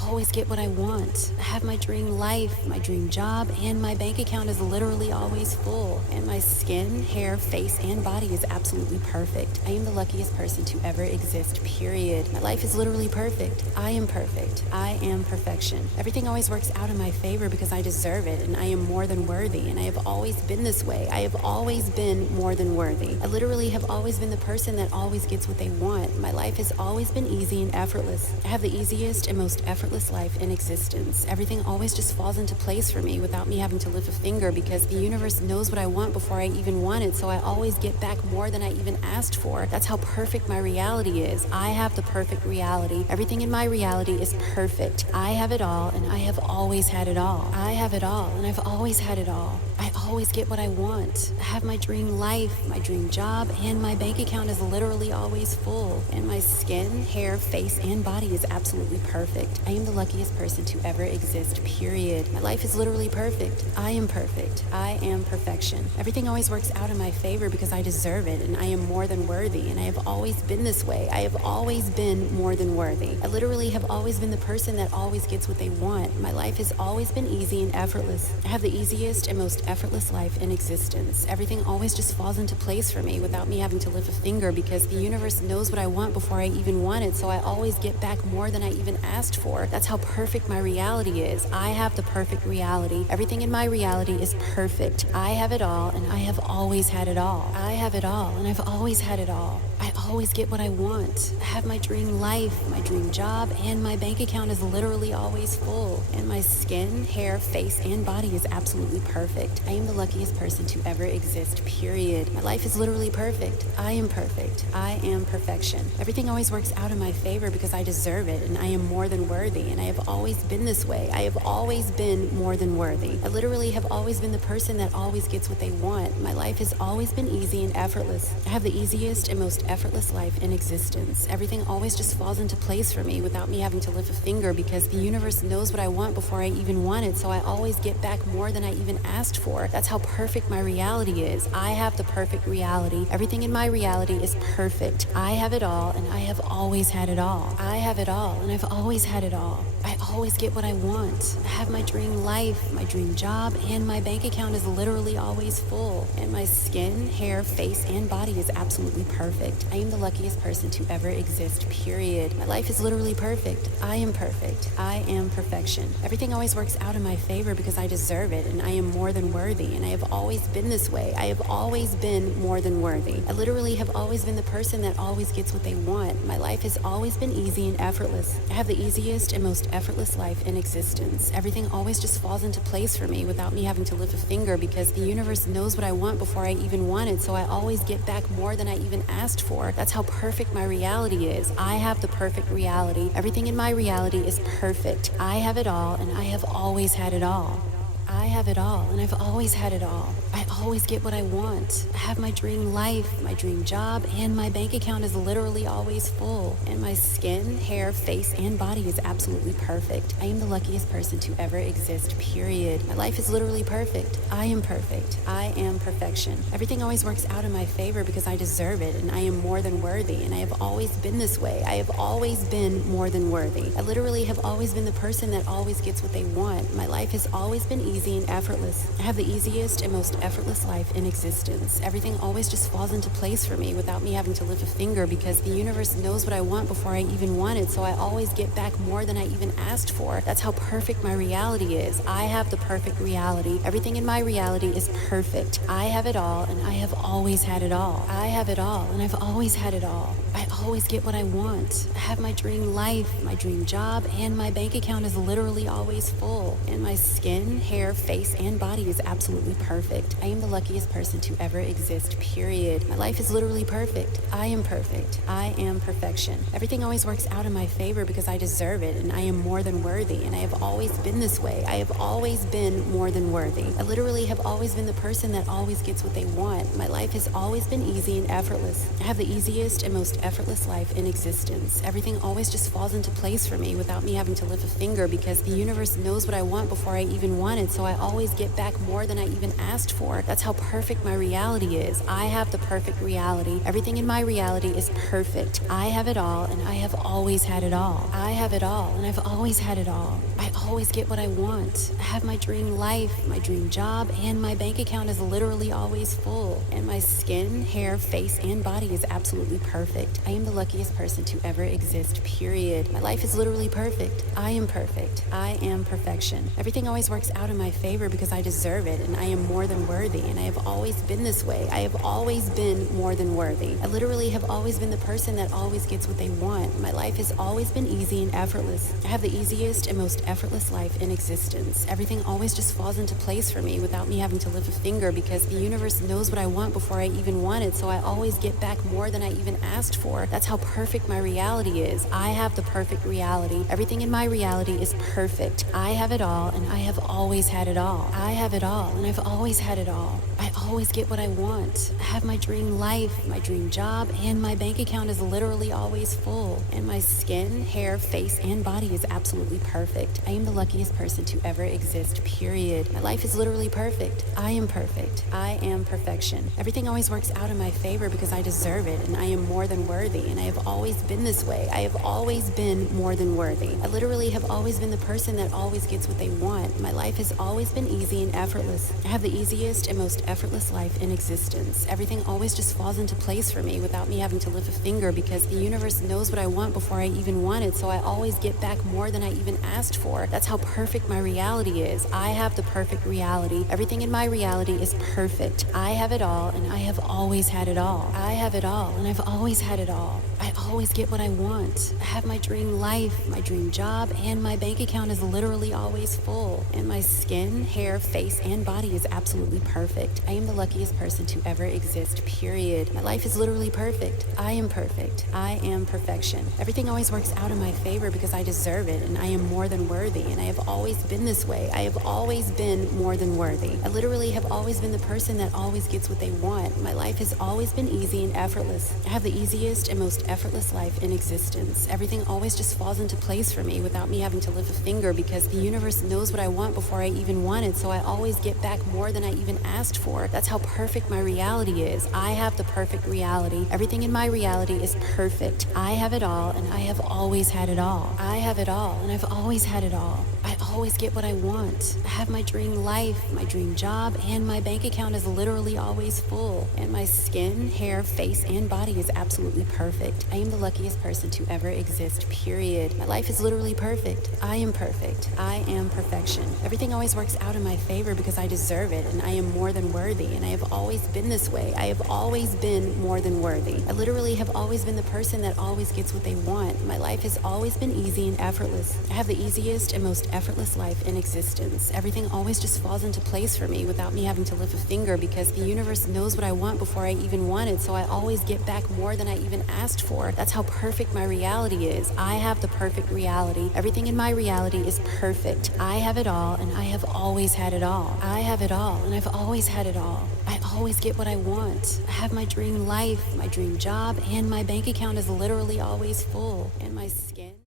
always get what I want. I have my dream life, my dream job, and my bank account is literally always full. And my skin, hair, face, and body is absolutely perfect. I am the luckiest person to ever exist, period. My life is literally perfect. I am perfect. I am perfection. Everything always works out in my favor because I deserve it, and I am more than worthy, and I have always been this way. I have always been more than worthy. I literally have always been the person that always gets what they want. My life has always been easy and effortless. I have the easiest and most effortless life in existence. Everything always just falls into place for me without me having to lift a finger because the universe knows what I want before I even want it, so I always get back more than I even asked for. That's how perfect my reality is. I have the perfect reality. Everything in my reality is perfect. I have it all, and I have always had it all. I have it all, and I've always had it all. I always get what I want. I have my dream life, my dream job, and my bank account is literally always full. And my skin, hair, face, and body is absolutely perfect. I am the luckiest person to ever exist, period. My life is literally perfect. I am perfect. I am perfection. Everything always works out in my favor because I deserve it, and I am more than worthy, and I have always been this way. I have always been more than worthy. I literally have always been the person that always gets what they want. My life has always been easy and effortless. I have the easiest and most effortless life in existence. Everything always just falls into place for me without me having to lift a finger because the universe knows what I want before I even want it, so I always get back more than I even asked for. That's how perfect my reality is. I have the perfect reality. Everything in my reality is perfect. I have it all, and I have always had it all. I have it all, and I've always had it all. I always get what I want. I have my dream life, my dream job, and my bank account is literally always full. And my skin, hair, face, and body is absolutely perfect. I am the luckiest person to ever exist, period. My life is literally perfect. I am perfect. I am perfection. Everything always works out in my favor because I deserve it, and I am more than worthy, and I have always been this way. I have always been more than worthy. I literally have always been the person that always gets what they want. My life has always been easy and effortless. I have the easiest and most effortless life in existence. Everything always just falls into place for me without me having to lift a finger because the universe knows what I want before I even want it, so I always get back more than I even asked for. That's how perfect my reality is. I have the perfect reality. Everything in my reality is perfect. I have it all, and I have always had it all. I have it all, and I've always had it all. I always get what I want. I have my dream life, my dream job, and my bank account is literally always full. And my skin, hair, face, and body is absolutely perfect. I am the luckiest person to ever exist, period. My life is literally perfect. I am perfect. I am perfection. Everything always works out in my favor because I deserve it, and I am more than worthy, and I have always been this way. I have always been more than worthy. I literally have always been the person that always gets what they want. My life has always been easy and effortless. I have the easiest and most effortless life in existence. Everything always just falls into place for me without me having to lift a finger because the universe knows what I want before I even want it, so I always get back more than I even asked for. That's how perfect my reality is. I have the perfect reality. Everything in my reality is perfect. I have it all, and I have always had it all. I have it all, and I've always had it all. I always get what I want. I have my dream life, my dream job, and my bank account is literally always full. And my skin, hair, face, and body is absolutely perfect. I am the luckiest person to ever exist, period. My life is literally perfect. I am perfect. I am perfection. Everything always works out in my favor because I deserve it, and I am more than worthy, and I have always been this way. I have always been more than worthy. I literally have always been the person that always gets what they want. My life has always been easy and effortless. I have the easiest and most effortless life in existence. Everything always just falls into place for me without me having to lift a finger because the universe knows what I want before I even want it, so I always get back more than I even asked for. That's how perfect my reality is. I have the perfect reality. Everything in my reality is perfect. I have it all, and I have always had it all. I have it all, and I've always had it all. I always get what I want. I have my dream life, my dream job, and my bank account is literally always full. And my skin, hair, face, and body is absolutely perfect. I am the luckiest person to ever exist, period. My life is literally perfect. I am perfect. I am perfection. Everything always works out in my favor because I deserve it, and I am more than worthy, and I have always been this way. I have always been more than worthy. I literally have always been the person that always gets what they want. My life has always been easy and effortless. I have the easiest and most effortless life in existence. Everything always just falls into place for me without me having to lift a finger because the universe knows what I want before I even want it, so I always get back more than I even asked for. That's how perfect my reality is. I have the perfect reality. Everything in my reality is perfect. I have it all, and I have always had it all. I have it all, and I've always had it all. I always get what I want. I have my dream life, my dream job, and my bank account is literally always full. And my skin, hair, face, and body is absolutely perfect. I am the luckiest person to ever exist, period. My life is literally perfect. I am perfect. I am perfection. Everything always works out in my favor because I deserve it, and I am more than worthy, and I have always been this way. I have always been more than worthy. I literally have always been the person that always gets what they want. My life has always been easy and effortless. I have the easiest and most effortless life in existence. Everything always just falls into place for me without me having to lift a finger because the universe knows what I want before I even want it, so I always get back more than I even asked for. That's how perfect my reality is. I have the perfect reality. Everything in my reality is perfect. I have it all, and I have always had it all. I have it all, and I've always had it all. I always get what I want. I have my dream life, my dream job, and my bank account is literally always full. And my skin, hair, face, and body is absolutely perfect. I am the luckiest person to ever exist, period. My life is literally perfect. I am perfect. I am perfection. Everything always works out in my favor because I deserve it, and I am more than worthy, and I have always been this way. I have always been more than worthy. I literally have always been the person that always gets what they want. My life has always been easy and effortless. I have the easiest and most effortless life in existence. Everything always just falls into place for me without me having to lift a finger because the universe knows what I want before I even want it, so I always get back more than I even asked for. That's how perfect my reality is. I have the perfect reality. Everything in my reality is perfect. I have it all, and I have always had it all. I have it all, and I've always had it all. I always get what I want. I have my dream life, my dream job, and my bank account is literally always full. And my skin, hair, face, and body is absolutely perfect. I am the luckiest person to ever exist, period. My life is literally perfect. I am perfect. I am perfection. Everything always works out in my favor because I deserve it, and I am more than worthy, and I have always been this way. I have always been more than worthy. I literally have always been the person that always gets what they want. My life has always been easy and effortless. I have the easiest and most effortless life in existence. Everything always just falls into place for me without me having to lift a finger because the universe knows what I want before I even want it, so I always get back more than I even asked for. That's how perfect my reality is. I have the perfect reality. Everything in my reality is perfect. I have it all, and I have always had it all. I have it all, and I've always had it all. I always get what I want. I have my dream life, my dream job, and my bank account is literally always full. And my skin, hair, face, and body is absolutely perfect. I am the luckiest person to ever exist, period. My life is literally perfect. I am perfect. I am perfection. Everything always works out in my favor because I deserve it, and I am more than worthy, and I have always been this way. I have always been more than worthy. I literally have always been the person that always gets what they want. My life has always been easy and effortless. I have the easiest and most effortless life in existence. Everything always just falls into place for me without me having to lift a finger because the universe knows what I want before I even want it, so I always get back more than I even asked for. That's how perfect my reality is. I have the perfect reality. Everything in my reality is perfect. I have it all, and I have always had it all. I have it all, and I've always had it all. I always get what I want. I have my dream life, my dream job, and my bank account is literally always full. And my skin